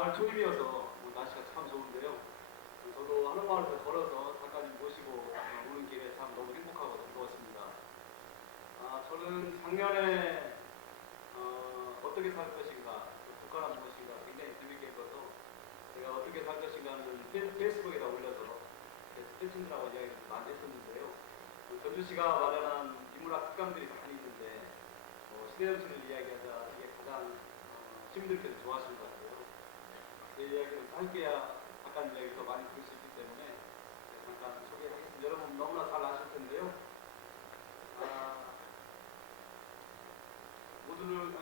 가을 초입이어서 날씨가 참 좋은데요. 저도 한옥마을에서 걸어서 작가님 모시고 오는 길에 참 너무 행복하고 즐거웠습니다. 저는 작년에 어떻게 살 것인가, 국가란 무엇인가 굉장히 재밌게 읽어서 제가 어떻게 살 것인가는 페이스북에다 올려서 스태프분들하고 이야기를 많이 했었는데요. 전주시가 마련한 인문학 특강들이 많이 있는데 시대정신을 이야기하자 이게 가장 시민들께서 좋아하시는 것 같아요. 제 이야기는 짧게야 작가님 이야기 더 많이 들을 수 있기 때문에 잠깐 소개하겠습니다. 여러분 너무나 잘 아실 텐데요.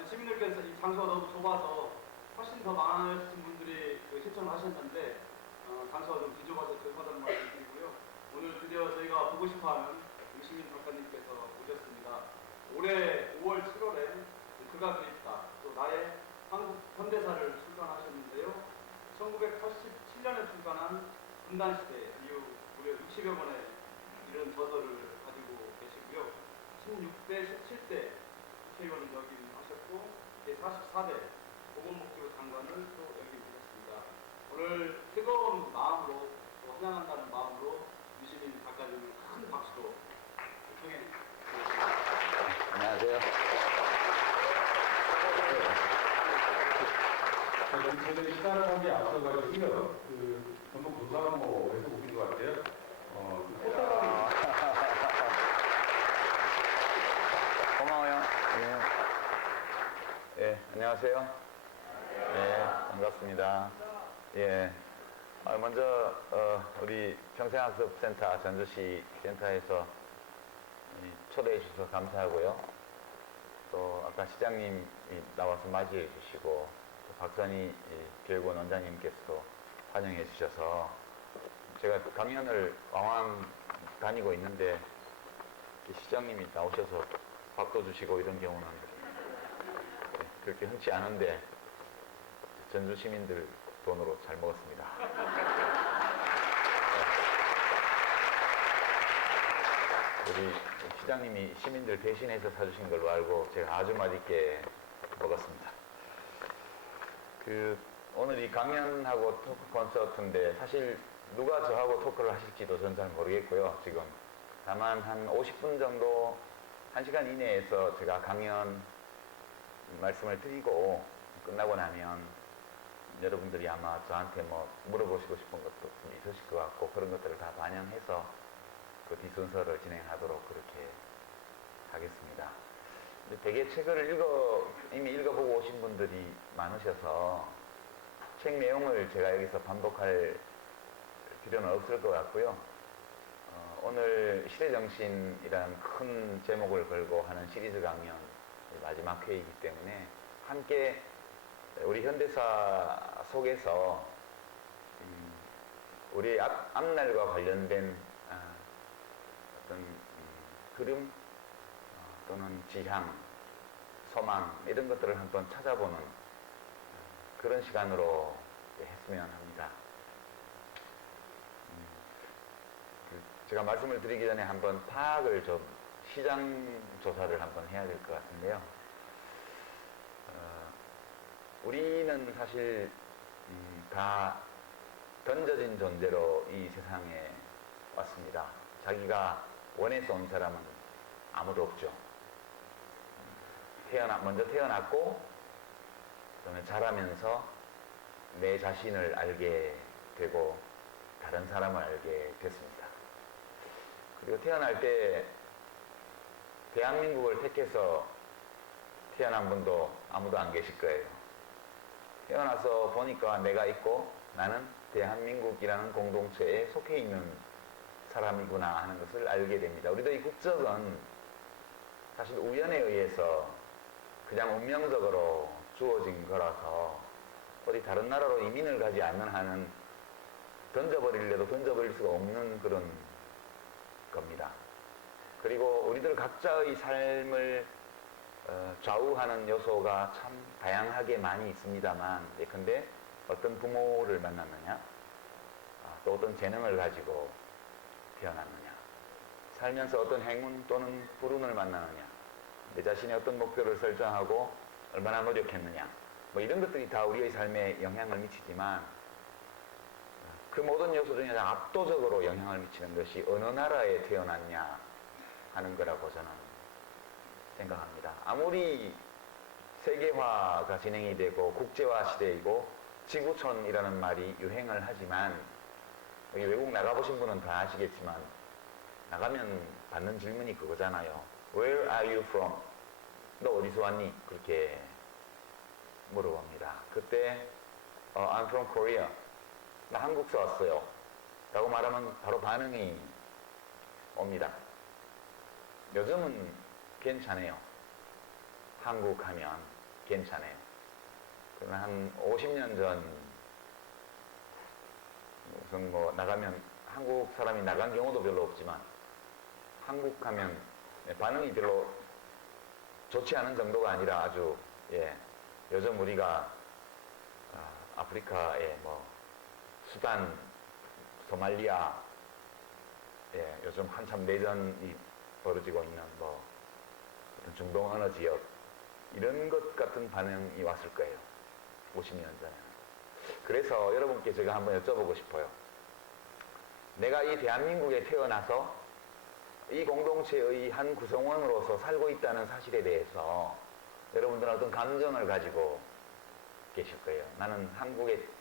시민들께서 이 장소가 너무 좁아서 훨씬 더 많으신 분들이 신청을 하셨는데 장소가 좀 비좁아서 죄송하다는 말씀 드리고요. 오늘 드디어 저희가 보고 싶어하는 유시민 작가님께서 오셨습니다. 올해 5월 7월에 그가 그립다, 또 나의 한국 현대사를 출간하셨는데요. 1987년에 출간한 분단시대 이후 무려 60여 권의 이런 저서를 가지고 계시고요. 16대, 17대 국회의원을 역임하셨고 제44대 보건복지부 장관을 또 역임하셨습니다. 오늘 뜨거운 마음으로 또 환영한다는 마음으로 유시민 작가님을 큰 박수로 청해 주시겠습니다. 안녕하세요. 저는 시작하기에 앞서가지고요. 전부 고사모에서 오신 것 같아요. 고마워요. 예, 안녕하세요. 예, 반갑습니다. 예. 먼저, 우리 평생학습센터 전주시 센터에서 초대해 주셔서 감사하고요. 또, 아까 시장님이 나와서 맞이해 주시고, 또 박선희 교육원 원장님께서도 환영해 주셔서, 제가 강연을 왕왕 다니고 있는데, 시장님이 나오셔서 밥도 주시고 이런 경우는 그렇게 흔치 않은데, 전주 시민들 돈으로 잘 먹었습니다. 우리 시장님이 시민들 대신해서 사주신 걸로 알고 제가 아주 맛있게 먹었습니다. 오늘 이 강연하고 토크 콘서트인데 사실 누가 저하고 토크를 하실지도 전 잘 모르겠고요, 지금. 다만 한 50분 정도, 1시간 이내에서 제가 강연 말씀을 드리고 끝나고 나면 여러분들이 아마 저한테 물어보시고 싶은 것도 좀 있으실 것 같고 그런 것들을 다 반영해서 그 뒤순서를 진행하도록 그렇게 하겠습니다. 되게 책을 이미 읽어보고 오신 분들이 많으셔서 책 내용을 제가 여기서 반복할 필요는 없을 것 같고요. 오늘 시대정신이라는 큰 제목을 걸고 하는 시리즈 강연 마지막 회이기 때문에 함께 우리 현대사 속에서 우리 앞날과 관련된 어떤 흐름 또는 지향, 소망 이런 것들을 한번 찾아보는 그런 시간으로 했으면 합니다. 제가 말씀을 드리기 전에 한번 파악을 좀 시장 조사를 한번 해야 될 것 같은데요. 우리는 사실 다 던져진 존재로 이 세상에 왔습니다. 자기가 원해서 온 사람은 아무도 없죠. 먼저 태어났고 그다음에 자라면서 내 자신을 알게 되고 다른 사람을 알게 됐습니다. 그리고 태어날 때 대한민국을 택해서 태어난 분도 아무도 안 계실 거예요. 태어나서 보니까 내가 있고 나는 대한민국이라는 공동체에 속해 있는 사람이구나 하는 것을 알게 됩니다. 우리도 이 국적은 사실 우연에 의해서 그냥 운명적으로 주어진 거라서 어디 다른 나라로 이민을 가지 않는 한은 던져버리려도 던져버릴 수가 없는 그런 겁니다. 그리고 우리들 각자의 삶을 좌우하는 요소가 참 다양하게 많이 있습니다만 예컨대 어떤 부모를 만났느냐, 또 어떤 재능을 가지고 태어났느냐, 살면서 어떤 행운 또는 불운을 만나느냐, 내 자신의 어떤 목표를 설정하고 얼마나 노력했느냐, 뭐 이런 것들이 다 우리의 삶에 영향을 미치지만 그 모든 요소 중에 가장 압도적으로 영향을 미치는 것이 어느 나라에 태어났냐 하는 거라고 저는 생각합니다. 아무리 세계화가 진행이 되고 국제화 시대이고 지구촌이라는 말이 유행을 하지만 여기 외국 나가보신 분은 다 아시겠지만 나가면 받는 질문이 그거잖아요. Where are you from? 너 어디서 왔니? 그렇게 물어봅니다. 그때 I'm from Korea. 나 한국에서 왔어요. 라고 말하면 바로 반응이 옵니다. 요즘은 괜찮아요. 한국 하면 괜찮아요. 그러나 한 50년 전 무슨 뭐 나가면 한국 사람이 나간 경우도 별로 없지만 한국 하면 반응이 별로 좋지 않은 정도가 아니라 아주 요즘 우리가 아프리카에 뭐 수단, 소말리아 요즘 한참 내전이 벌어지고 있는 뭐 어떤 중동 어느 지역 이런 것 같은 반응이 왔을 거예요. 50년 전에. 그래서 여러분께 제가 한번 여쭤보고 싶어요. 내가 이 대한민국에 태어나서 이 공동체의 한 구성원으로서 살고 있다는 사실에 대해서 여러분들은 어떤 감정을 가지고 계실 거예요. 나는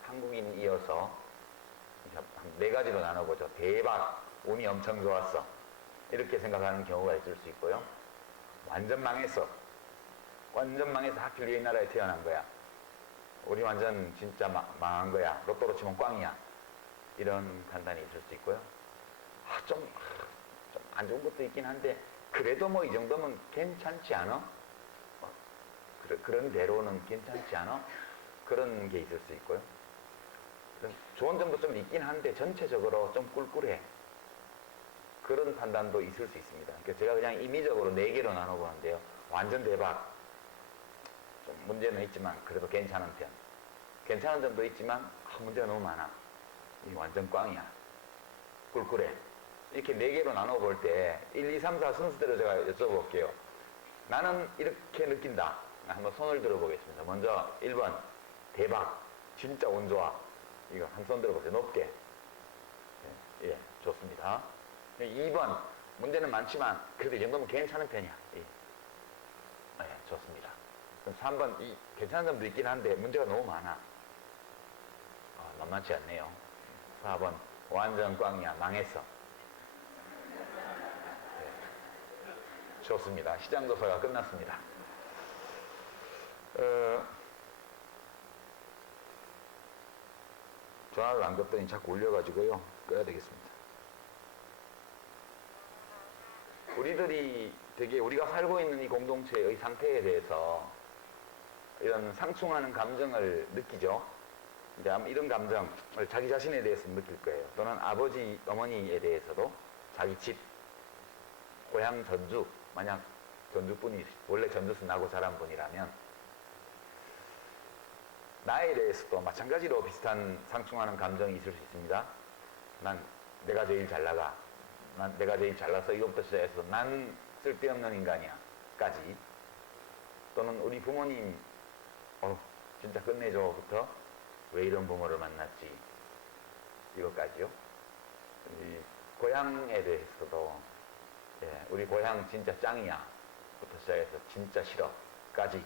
한국인이어서 네 가지로 나눠보죠. 대박, 운이 엄청 좋았어. 이렇게 생각하는 경우가 있을 수 있고요. 완전 망했어. 완전 망해서 하필 이 나라에 태어난 거야. 우리 완전 진짜 망한 거야. 로또로 치면 꽝이야. 이런 판단이 있을 수 있고요. 좀 안 좋은 것도 있긴 한데 그래도 뭐 이 정도면 괜찮지 않아? 그런 대로는 괜찮지 않아? 그런 게 있을 수 있고요. 좋은 점도 좀 있긴 한데 전체적으로 좀 꿀꿀해. 그런 판단도 있을 수 있습니다. 그러니까 제가 그냥 임의적으로 4개로 나눠보는데요. 완전 대박. 좀 문제는 있지만 그래도 괜찮은 편. 괜찮은 점도 있지만 문제가 너무 많아. 이 완전 꽝이야. 꿀꿀해. 이렇게 4개로 나눠볼 때 1, 2, 3, 4 순서대로 제가 여쭤볼게요. 나는 이렇게 느낀다. 한번 손을 들어보겠습니다. 먼저 1번 대박. 진짜 운 좋아. 이거 한 손 들어보세요. 높게. 예, 좋습니다. 2번 문제는 많지만 그래도 이 정도면 괜찮은 편이야. 예, 좋습니다. 그럼 3번 괜찮은 점도 있긴 한데 문제가 너무 많아. 만만치 않네요. 4번 완전 꽝이야. 망했어. 좋습니다. 시장조사가 끝났습니다. 전화를 안 걷더니 자꾸 울려가지고요. 꺼야 되겠습니다. 우리들이 되게 우리가 살고 있는 이 공동체의 상태에 대해서 이런 상충하는 감정을 느끼죠. 이제 아마 이런 감정을 자기 자신에 대해서 느낄 거예요. 또는 아버지, 어머니에 대해서도 자기 집, 고향 전주, 만약 전주분이 원래 전주에서 나고 자란 분이라면 나에 대해서도 마찬가지로 비슷한 상충하는 감정이 있을 수 있습니다. 난 내가 제일 잘 나가. 난 내가 제일 잘나서 이것부터 시작해서 난 쓸데없는 인간이야. 까지. 또는 우리 부모님 진짜 끝내줘부터 왜 이런 부모를 만났지. 이것까지요. 이 고향에 대해서도 우리 고향 진짜 짱이야. 부터 시작해서 진짜 싫어. 까지.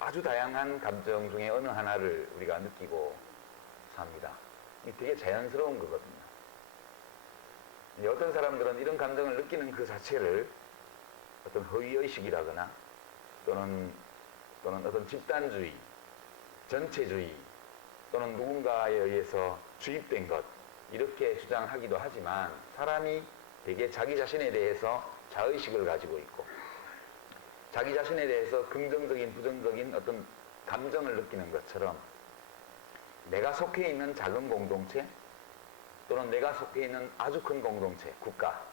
아주 다양한 감정 중에 어느 하나를 우리가 느끼고 삽니다. 이게 되게 자연스러운 거거든요. 어떤 사람들은 이런 감정을 느끼는 그 자체를 어떤 허위의식이라거나 또는 어떤 집단주의, 전체주의 또는 누군가에 의해서 주입된 것 이렇게 주장하기도 하지만 사람이 되게 자기 자신에 대해서 자의식을 가지고 있고 자기 자신에 대해서 긍정적인 부정적인 어떤 감정을 느끼는 것처럼 내가 속해 있는 작은 공동체 또는 내가 속해 있는 아주 큰 공동체, 국가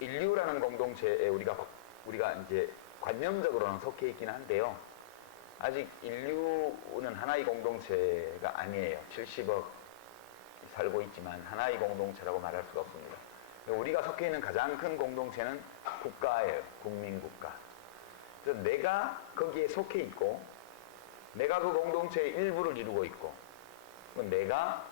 인류라는 공동체에 우리가 이제 관념적으로는 속해 있긴 한데요. 아직 인류는 하나의 공동체가 아니에요. 70억 살고 있지만 하나의 공동체라고 말할 수가 없습니다. 우리가 속해 있는 가장 큰 공동체는 국가예요. 국민국가. 그래서 내가 거기에 속해 있고 내가 그 공동체의 일부를 이루고 있고 내가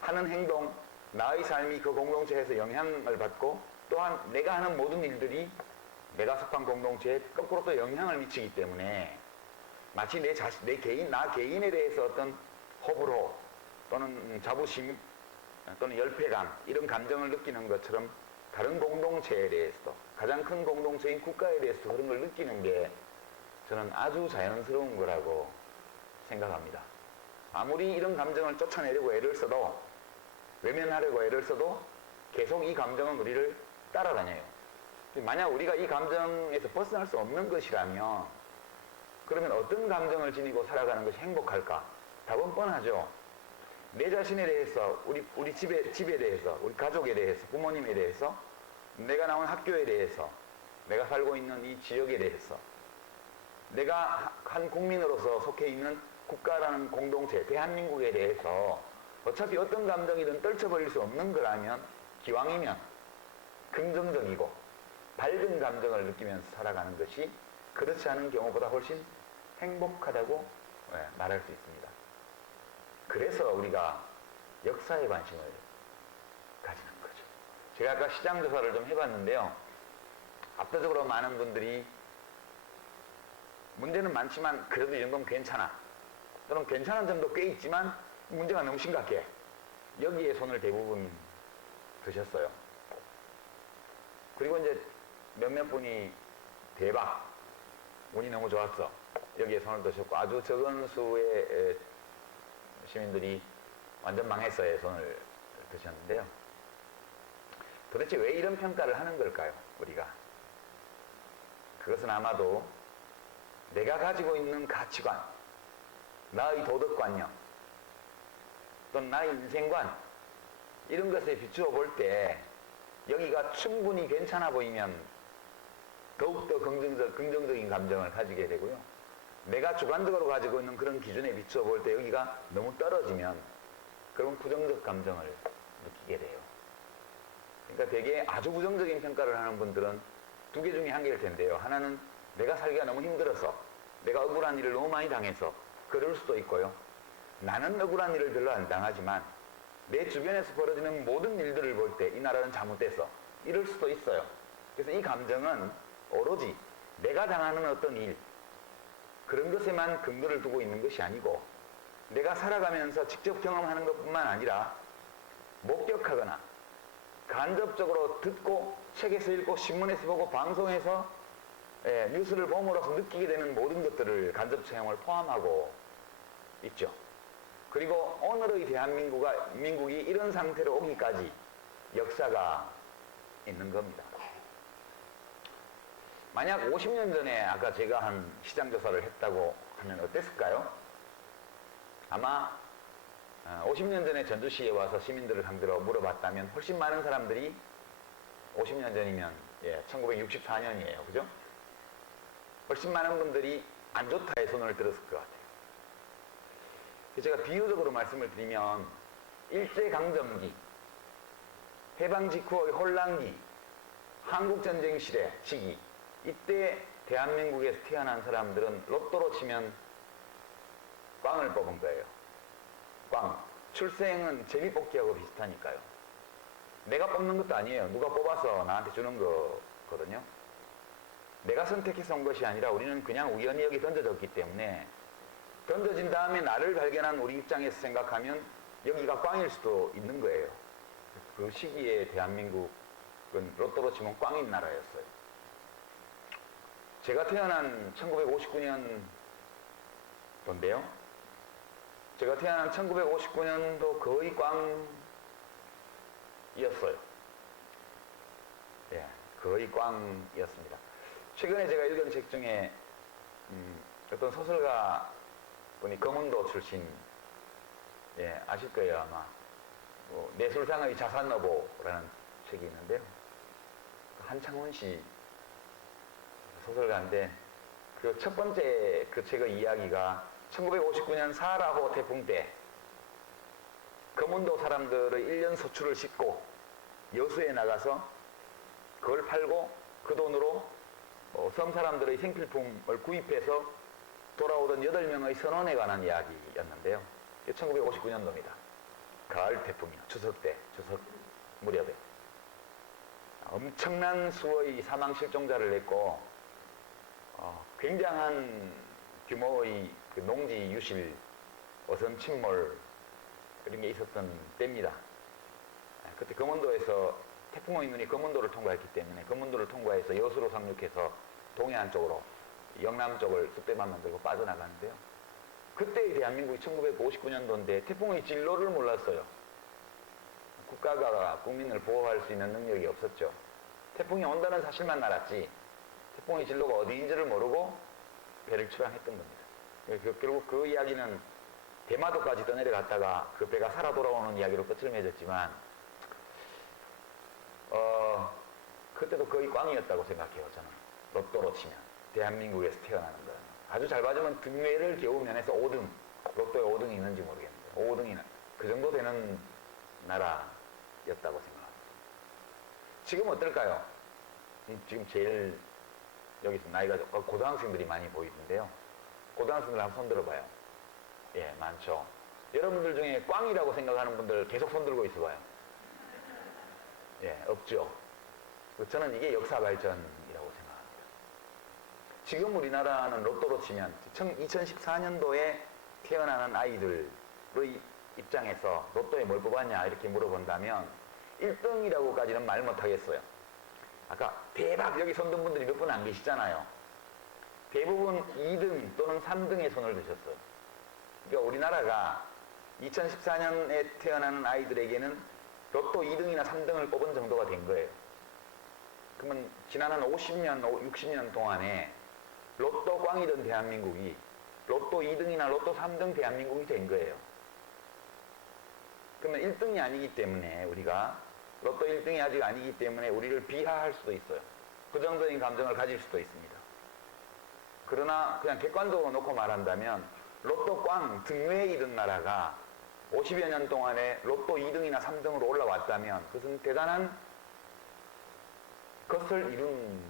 하는 행동, 나의 삶이 그 공동체에서 영향을 받고 또한 내가 하는 모든 일들이 내가 속한 공동체에 거꾸로 또 영향을 미치기 때문에 마치 내 개인, 나 개인에 대해서 어떤 호불호 또는 자부심 또는 열패감 이런 감정을 느끼는 것처럼 다른 공동체에 대해서도 가장 큰 공동체인 국가에 대해서도 그런 걸 느끼는 게 저는 아주 자연스러운 거라고 생각합니다. 아무리 이런 감정을 쫓아내려고 애를 써도 외면하려고 애를 써도 계속 이 감정은 우리를 따라다녀요. 만약 우리가 이 감정에서 벗어날 수 없는 것이라면 그러면 어떤 감정을 지니고 살아가는 것이 행복할까? 답은 뻔하죠. 내 자신에 대해서, 우리 집에 대해서, 우리 가족에 대해서, 부모님에 대해서, 내가 나온 학교에 대해서, 내가 살고 있는 이 지역에 대해서, 내가 한 국민으로서 속해 있는 국가라는 공동체, 대한민국에 대해서 어차피 어떤 감정이든 떨쳐버릴 수 없는 거라면 기왕이면 긍정적이고 밝은 감정을 느끼면서 살아가는 것이 그렇지 않은 경우보다 훨씬 행복하다고 말할 수 있습니다. 그래서 우리가 역사에 관심을 가지는 거죠. 제가 아까 시장 조사를 좀 해봤는데요. 압도적으로 많은 분들이 문제는 많지만 그래도 이 정도는 괜찮아. 또는 괜찮은 점도 꽤 있지만 문제가 너무 심각해. 여기에 손을 대부분 드셨어요. 그리고 이제 몇몇 분이 대박, 운이 너무 좋았어. 여기에 손을 드셨고 아주 적은 수의 시민들이 완전 망했어에 손을 드셨는데요. 도대체 왜 이런 평가를 하는 걸까요? 우리가. 그것은 아마도 내가 가지고 있는 가치관, 나의 도덕관념, 또는 나의 인생관 이런 것에 비추어 볼 때 여기가 충분히 괜찮아 보이면 더욱더 긍정적인 감정을 가지게 되고요. 내가 주관적으로 가지고 있는 그런 기준에 비추어 볼 때 여기가 너무 떨어지면 그런 부정적 감정을 느끼게 돼요. 그러니까 되게 아주 부정적인 평가를 하는 분들은 두 개 중에 한 개일 텐데요. 하나는 내가 살기가 너무 힘들어서 내가 억울한 일을 너무 많이 당해서 그럴 수도 있고요. 나는 억울한 일을 별로 안 당하지만 내 주변에서 벌어지는 모든 일들을 볼 때 이 나라는 잘못됐어. 이럴 수도 있어요. 그래서 이 감정은 오로지 내가 당하는 어떤 일, 그런 것에만 근거를 두고 있는 것이 아니고 내가 살아가면서 직접 경험하는 것뿐만 아니라 목격하거나 간접적으로 듣고 책에서 읽고 신문에서 보고 방송에서 뉴스를 봄으로써 느끼게 되는 모든 것들을 간접 체험을 포함하고 있죠. 그리고 오늘의 대한민국이 이런 상태로 오기까지 역사가 있는 겁니다. 만약 50년 전에 아까 제가 한 시장조사를 했다고 하면 어땠을까요? 아마 50년 전에 전주시에 와서 시민들을 상대로 물어봤다면 훨씬 많은 사람들이 50년 전이면 1964년이에요. 그죠? 훨씬 많은 분들이 안 좋다에 손을 들었을 것 같아요. 제가 비유적으로 말씀을 드리면 일제강점기, 해방 직후의 혼란기, 한국전쟁 시기 이때 대한민국에서 태어난 사람들은 로또로 치면 꽝을 뽑은 거예요. 꽝. 출생은 제비뽑기하고 비슷하니까요. 내가 뽑는 것도 아니에요. 누가 뽑아서 나한테 주는 거거든요. 내가 선택해서 온 것이 아니라 우리는 그냥 우연히 여기 던져졌기 때문에 던져진 다음에 나를 발견한 우리 입장에서 생각하면 여기가 꽝일 수도 있는 거예요. 그 시기에 대한민국은 로또로 치면 꽝인 나라였어요. 제가 태어난 1959년도인데요. 제가 태어난 1959년도 거의 꽝이었어요. 거의 꽝이었습니다. 최근에 제가 읽은 책 중에 어떤 소설가 분이 검은도 출신, 아실 거예요 아마. 내술상의 자산너보라는 책이 있는데요. 한창훈 씨 소설가인데 그 첫 번째 그 책의 이야기가 1959년 사하라호 태풍 때 검은도 사람들의 1년 소출을 싣고 여수에 나가서 그걸 팔고 그 돈으로 섬 사람들의 생필품을 구입해서 돌아오던 8명의 선원에 관한 이야기였는데요. 1959년도입니다. 가을 태풍이요. 추석 무렵에. 엄청난 수의 사망 실종자를 냈고, 굉장한 규모의 그 농지 유실, 어선 침몰, 이런 게 있었던 때입니다. 그때 검은도에서 태풍의 눈이 검은도를 통과했기 때문에 검은도를 통과해서 여수로 상륙해서 동해안 쪽으로 영남 쪽을 쑥대만 만들고 빠져나가는데요. 그때의 대한민국이 1959년도인데 태풍의 진로를 몰랐어요. 국가가 국민을 보호할 수 있는 능력이 없었죠. 태풍이 온다는 사실만 알았지 태풍의 진로가 어디인지를 모르고 배를 출항했던 겁니다. 결국 그 이야기는 대마도까지 떠내려갔다가 그 배가 살아 돌아오는 이야기로 끝을 맺었지만 그때도 거의 꽝이었다고 생각해요. 저는 로또로 치면 대한민국에서 태어나는 거는 아주 잘 맞으면 등회를 겨우 면해서 5등, 로또에 5등이 있는지 모르겠는데 5등이나 그 정도 되는 나라였다고 생각합니다. 지금 어떨까요? 지금 제일 여기서 나이가 고등학생들이 많이 보이는데요. 고등학생들 한번 손 들어봐요. 예, 많죠. 여러분들 중에 꽝이라고 생각하는 분들 계속 손 들고 있어봐요. 예, 없죠. 저는 이게 역사 발전이라고 생각합니다. 지금 우리나라는 로또로 치면 2014년도에 태어나는 아이들의 입장에서 로또에 뭘 뽑았냐 이렇게 물어본다면 1등이라고까지는 말 못하겠어요. 아까 대박 여기 손 든 분들이 몇 분 안 계시잖아요. 대부분 2등 또는 3등에 손을 드셨어요. 그러니까 우리나라가 2014년에 태어나는 아이들에게는 로또 2등이나 3등을 뽑은 정도가 된 거예요. 그러면 지난 한 50년, 60년 동안에 로또 꽝이던 대한민국이 로또 2등이나 로또 3등 대한민국이 된 거예요. 그러면 1등이 아니기 때문에 우리가 로또 1등이 아직 아니기 때문에 우리를 비하할 수도 있어요. 부정적인 감정을 가질 수도 있습니다. 그러나 그냥 객관적으로 놓고 말한다면 로또 꽝 등회에 이른 나라가 50여 년 동안에 로또 2등이나 3등으로 올라왔다면 그것은 대단한 것을 이룬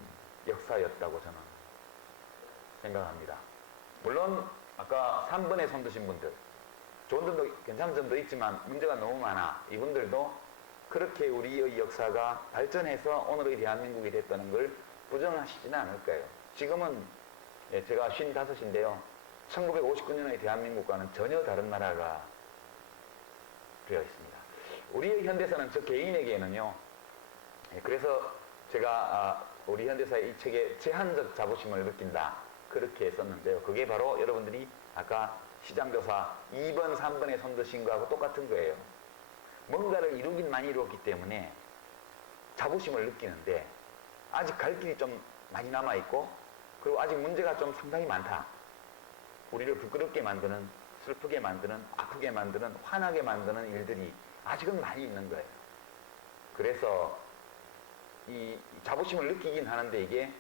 역사였다고 저는 생각합니다. 물론 아까 3번에 손 드신 분들 좋은 점도 괜찮은 점도 있지만 문제가 너무 많아. 이분들도 그렇게 우리의 역사가 발전해서 오늘의 대한민국이 됐다는 걸 부정하시지는 않을 거예요. 지금은 제가 55인데요. 1959년의 대한민국과는 전혀 다른 나라가 되어 있습니다. 우리의 현대사는 저 개인에게는요. 그래서 제가 우리 현대사의 이 책에 제한적 자부심을 느낀다. 그렇게 썼는데요. 그게 바로 여러분들이 아까 시장조사 2번, 3번에 손드신 거하고 똑같은 거예요. 뭔가를 이루긴 많이 이루었기 때문에 자부심을 느끼는데 아직 갈 길이 좀 많이 남아있고 그리고 아직 문제가 좀 상당히 많다. 우리를 부끄럽게 만드는, 슬프게 만드는, 아프게 만드는, 화나게 만드는 일들이 아직은 많이 있는 거예요. 그래서 이 자부심을 느끼긴 하는데 이게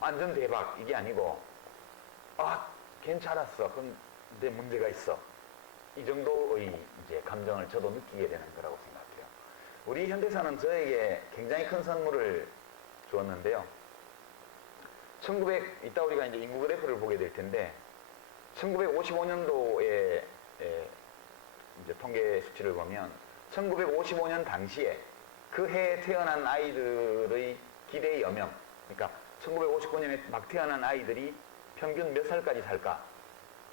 완전 대박 이게 아니고 괜찮았어. 근데 문제가 있어. 이 정도의 이제 감정을 저도 느끼게 되는 거라고 생각해요. 우리 현대사는 저에게 굉장히 큰 선물을 주었는데요. 이따 우리가 이제 인구 그래프를 보게 될 텐데 1955년도에 이제 통계 수치를 보면 1955년 당시에 그 해에 태어난 아이들의 기대 여명, 그러니까 1959년에 막 태어난 아이들이 평균 몇 살까지 살까?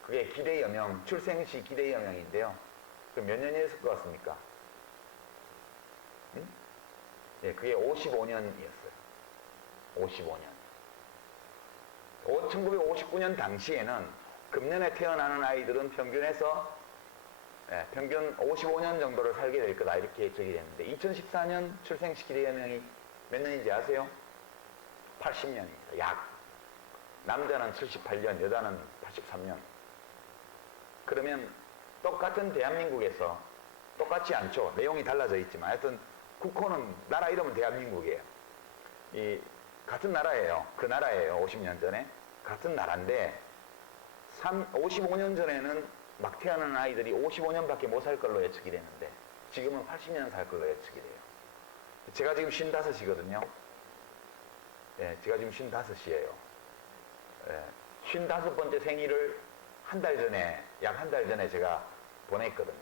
그게 기대 여명, 출생시 기대 여명인데요. 그럼 몇 년이었을 것 같습니까? 예, 그게 55년이었어요. 55년. 1959년 당시에는 금년에 태어나는 아이들은 평균에서 평균 55년 정도를 살게 될 거다 이렇게 예측이 됐는데 2014년 출생시 기대 여명이 몇 년인지 아세요? 80년입니다. 약. 남자는 78년, 여자는 83년. 그러면 똑같은 대한민국에서 똑같지 않죠. 내용이 달라져 있지만 하여튼 국호는 나라 이름은 대한민국이에요. 같은 나라예요. 그 나라예요. 50년 전에. 같은 나라인데 55년 전에는 막 태어나는 아이들이 55년밖에 못 살 걸로 예측이 되는데 지금은 80년 살 걸로 예측이 돼요. 제가 지금 55이거든요. 예, 제가 지금 55이에요. 예, 55번째 생일을 한 달 전에, 약 한 달 전에 제가 보냈거든요.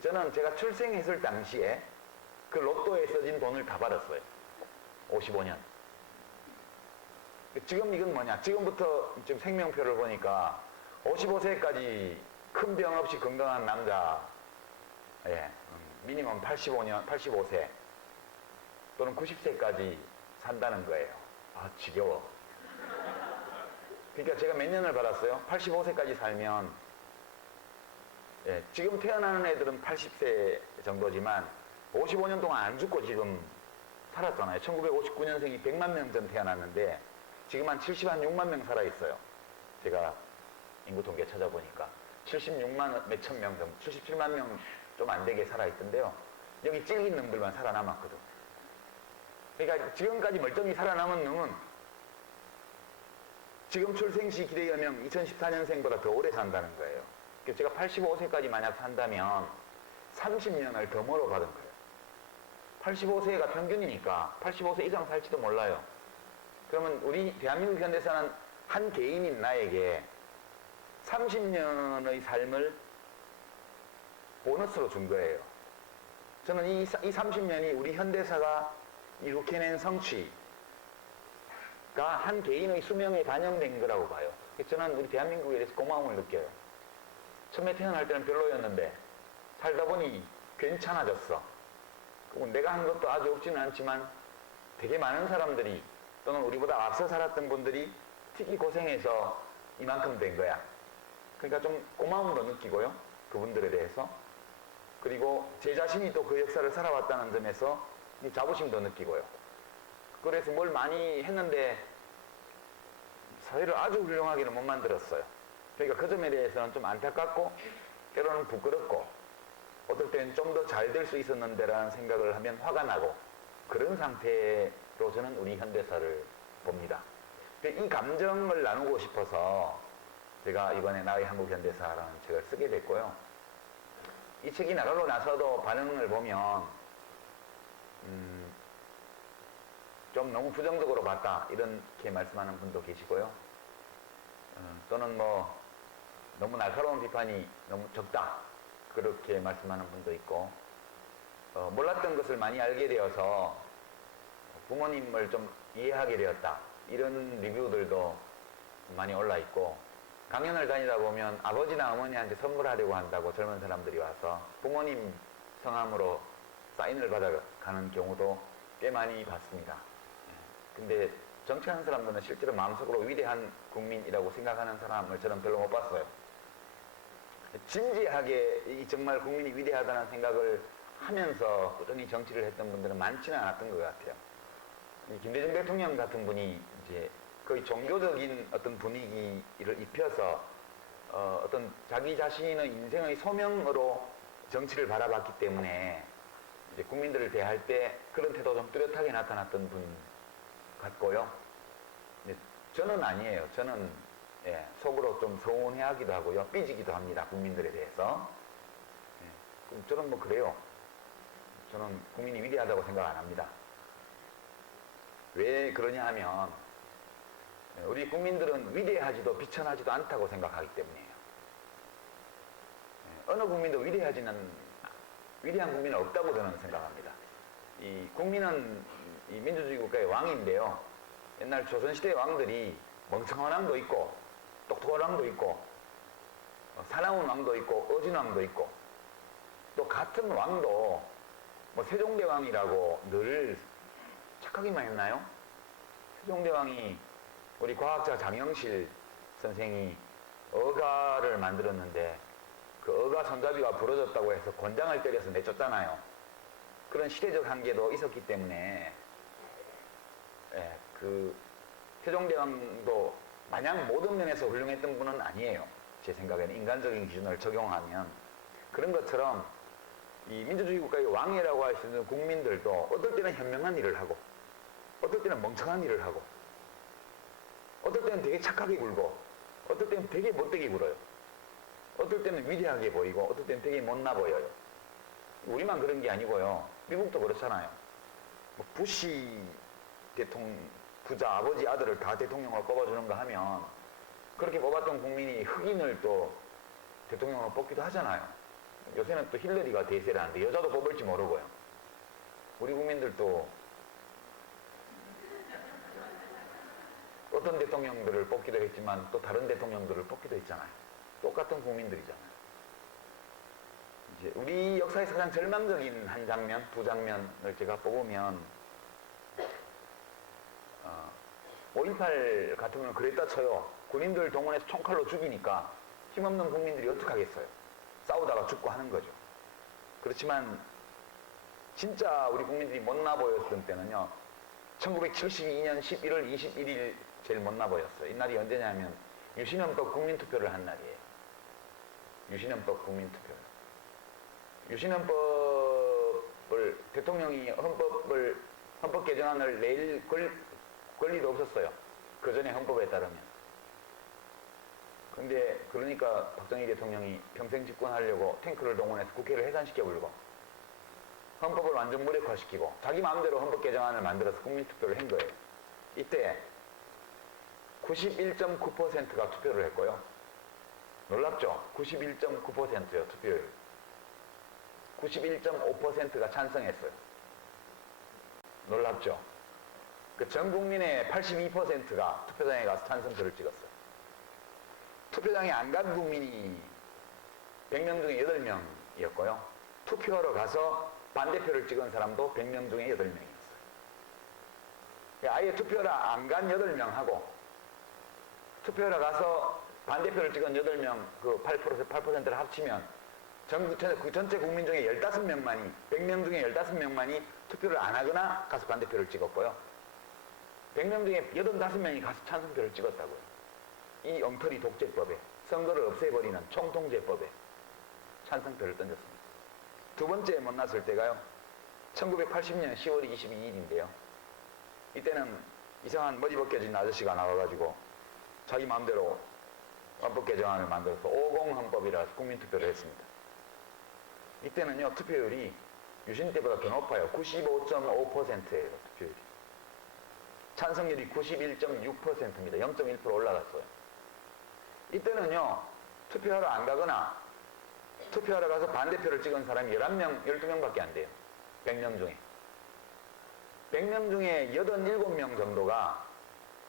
저는 제가 출생했을 당시에 그 로또에 써진 돈을 다 받았어요. 55년. 지금 이건 뭐냐? 지금부터 지금 생명표를 보니까 55세까지 큰 병 없이 건강한 남자, 예, 미니멈 85세 또는 90세까지 산다는 거예요. 아, 지겨워. 그러니까 제가 몇 년을 받았어요? 85세까지 살면, 예, 지금 태어나는 애들은 80세 정도지만 55년 동안 안 죽고 지금 살았잖아요. 1959년생이 100만 명 전 태어났는데 지금 한 76만 명 살아있어요. 제가 인구 통계 찾아보니까 76만 몇천 명 정도, 77만 명 좀 안 되게 살아있던데요. 여기 찔긴 놈들만 살아남았거든. 그러니까 지금까지 멀쩡히 살아남은 놈은 지금 출생시 기대 여명 2014년생보다 더 오래 산다는 거예요. 그래서 제가 85세까지 만약 산다면 30년을 더 멀어 받은 거예요. 85세가 평균이니까 85세 이상 살지도 몰라요. 그러면 우리 대한민국 현대사는 한 개인인 나에게 30년의 삶을 보너스로 준 거예요. 저는 이 30년이 우리 현대사가 이룩해낸 성취가 한 개인의 수명에 반영된 거라고 봐요. 저는 우리 대한민국에 대해서 고마움을 느껴요. 처음에 태어날 때는 별로였는데 살다 보니 괜찮아졌어. 내가 한 것도 아주 없지는 않지만 되게 많은 사람들이 또는 우리보다 앞서 살았던 분들이 특히 고생해서 이만큼 된 거야. 그러니까 좀 고마움도 느끼고요. 그분들에 대해서. 그리고 제 자신이 또 그 역사를 살아왔다는 점에서 자부심도 느끼고요. 그래서 뭘 많이 했는데 사회를 아주 훌륭하게는 못 만들었어요. 그러니까 그 점에 대해서는 좀 안타깝고 때로는 부끄럽고 어떨 때는 좀 더 잘 될 수 있었는데라는 생각을 하면 화가 나고 그런 상태로 저는 우리 현대사를 봅니다. 이 감정을 나누고 싶어서 제가 이번에 나의 한국 현대사라는 책을 쓰게 됐고요. 이 책이 나가고 나서도 반응을 보면 좀 너무 부정적으로 봤다 이렇게 말씀하는 분도 계시고요. 또는 뭐 너무 날카로운 비판이 너무 적다 그렇게 말씀하는 분도 있고 몰랐던 것을 많이 알게 되어서 부모님을 좀 이해하게 되었다 이런 리뷰들도 많이 올라 있고 강연을 다니다 보면 아버지나 어머니한테 선물하려고 한다고 젊은 사람들이 와서 부모님 성함으로 사인을 받아가는 경우도 꽤 많이 봤습니다. 근데 정치하는 사람들은 실제로 마음속으로 위대한 국민이라고 생각하는 사람을 저는 별로 못 봤어요. 진지하게 정말 국민이 위대하다는 생각을 하면서 꾸준히 정치를 했던 분들은 많지는 않았던 것 같아요. 김대중 대통령 같은 분이 이제 거의 종교적인 어떤 분위기를 입혀서 어떤 자기 자신의 인생의 소명으로 정치를 바라봤기 때문에 이제 국민들을 대할 때 그런 태도 좀 뚜렷하게 나타났던 분 같고요. 저는 아니에요. 저는 속으로 좀 서운해하기도 하고요. 삐지기도 합니다. 국민들에 대해서. 저는 뭐 그래요. 저는 국민이 위대하다고 생각 안 합니다. 왜 그러냐 하면 우리 국민들은 위대하지도 비천하지도 않다고 생각하기 때문이에요. 어느 국민도 위대한 국민은 없다고 저는 생각합니다. 이 국민은 이 민주주의 국가의 왕인데요. 옛날 조선시대 왕들이 멍청한 왕도 있고 똑똑한 왕도 있고 사나운 왕도 있고 어진 왕도 있고 또 같은 왕도 뭐 세종대왕이라고 늘 착하기만 했나요? 세종대왕이 우리 과학자 장영실 선생이 어가를 만들었는데 그 어가 손잡이가 부러졌다고 해서 권장을 때려서 내쫓잖아요. 그런 시대적 한계도 있었기 때문에 그 세종대왕도 마냥 모든 면에서 훌륭했던 분은 아니에요. 제 생각에는 인간적인 기준을 적용하면 그런 것처럼 이 민주주의 국가의 왕이라고 할 수 있는 국민들도 어떨 때는 현명한 일을 하고 어떨 때는 멍청한 일을 하고 어떨 때는 되게 착하게 굴고 어떨 때는 되게 못되게 굴어요. 어떨 때는 위대하게 보이고 어떨 때는 되게 못나 보여요. 우리만 그런 게 아니고요. 미국도 그렇잖아요. 뭐 부시 대통령 부자 아버지 아들을 다 대통령으로 뽑아주는가 하면 그렇게 뽑았던 국민이 흑인을 또 대통령으로 뽑기도 하잖아요. 요새는 또 힐러리가 대세라는데 여자도 뽑을지 모르고요. 우리 국민들도 어떤 대통령들을 뽑기도 했지만 또 다른 대통령들을 뽑기도 했잖아요. 똑같은 국민들이잖아요. 이제 우리 역사에서 가장 절망적인 한 장면, 두 장면을 제가 뽑으면 5.18 같으면 그랬다 쳐요. 군인들 동원해서 총칼로 죽이니까 힘없는 국민들이 어떡하겠어요. 싸우다가 죽고 하는 거죠. 그렇지만 진짜 우리 국민들이 못나 보였던 때는요. 1972년 11월 21일 제일 못나 보였어요. 이날이 언제냐면 유신헌법 국민투표를 한 날이에요. 유신헌법 국민투표를. 유신헌법을 대통령이 헌법 개정안을 낼 권리도 없었어요. 그 전에 헌법에 따르면. 근데 그러니까 박정희 대통령이 평생 집권하려고 탱크를 동원해서 국회를 해산시켜버리고 헌법을 완전 무력화시키고 자기 마음대로 헌법 개정안을 만들어서 국민투표를 한 거예요. 이때 91.9%가 투표를 했고요. 놀랍죠? 91.9%요, 투표율. 91.5%가 찬성했어요. 놀랍죠? 그 전 국민의 82%가 투표장에 가서 찬성표를 찍었어요. 투표장에 안 간 국민이 100명 중에 8명이었고요. 투표하러 가서 반대표를 찍은 사람도 100명 중에 8명이었어요. 아예 투표를 안 간 8명하고 투표하러 가서 반대표를 찍은 8명, 그 8%를 합치면 그 전체 국민 중에 15명만이, 100명 중에 15명만이 투표를 안 하거나 가서 반대표를 찍었고요. 100명 중에 85명이 가서 찬성표를 찍었다고요. 이 엉터리 독재법에, 선거를 없애버리는 총통제법에 찬성표를 던졌습니다. 두 번째 만났을 때가요. 1980년 10월 22일인데요. 이때는 이상한 머리 벗겨진 아저씨가 나와가지고 자기 마음대로 헌법 개정안을 만들어서 50 헌법이라서 국민투표를 했습니다. 이때는요, 투표율이 유신 때보다 더 높아요. 95.5%예요, 투표율이. 찬성률이 91.6%입니다. 0.1% 올라갔어요. 이때는요, 투표하러 안 가거나 투표하러 가서 반대표를 찍은 사람이 11명, 12명밖에 안 돼요. 100명 중에. 100명 중에 87명 정도가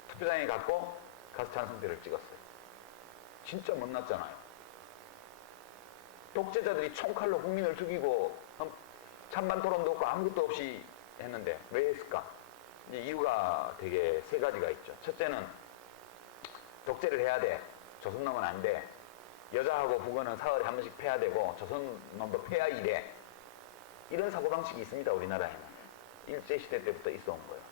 투표장에 가서 찬성표를 찍었어요. 진짜 못났잖아요. 독재자들이 총칼로 국민을 죽이고 찬반 토론도 없고 아무것도 없이 했는데 왜 했을까? 이제 이유가 되게 세 가지가 있죠. 첫째는 독재를 해야 돼. 조선놈은 안 돼. 여자하고 북어는 사흘에 한 번씩 패야 되고 조선놈도 패야 이래. 이런 사고방식이 있습니다. 우리나라에는. 일제시대 때부터 있어 온 거예요.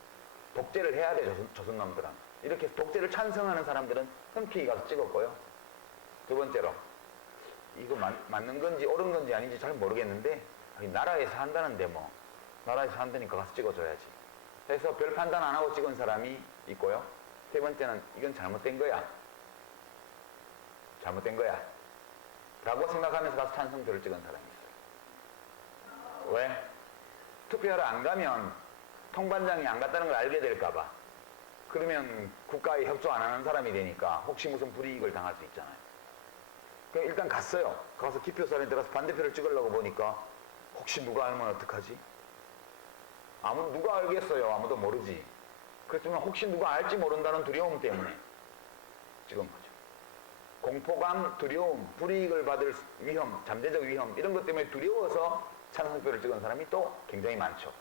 독재를 해야 돼. 조선놈들은. 이렇게 해서 독재를 찬성하는 사람들은 흔쾌히 가서 찍었고요. 두 번째로 이거 맞는 건지 옳은 건지 아닌지 잘 모르겠는데 나라에서 한다는데 뭐 나라에서 한다니까 가서 찍어줘야지. 그래서 별 판단 안 하고 찍은 사람이 있고요. 세 번째는 이건 잘못된 거야. 잘못된 거야. 라고 생각하면서 가서 찬성표를 찍은 사람이 있어요. 왜? 투표하러 안 가면 통관장이 안 갔다는 걸 알게 될까봐. 그러면 국가에 협조 안 하는 사람이 되니까 혹시 무슨 불이익을 당할 수 있잖아요. 그냥 일단 갔어요. 가서 기표소에 들어가서 반대표를 찍으려고 보니까 혹시 누가 알면 어떡하지? 누가 알겠어요. 아무도 모르지. 그렇지만 혹시 누가 알지 모른다는 두려움 때문에 찍은 거죠. 공포감, 두려움, 불이익을 받을 위험, 잠재적 위험 이런 것 때문에 두려워서 찬성표를 찍은 사람이 또 굉장히 많죠.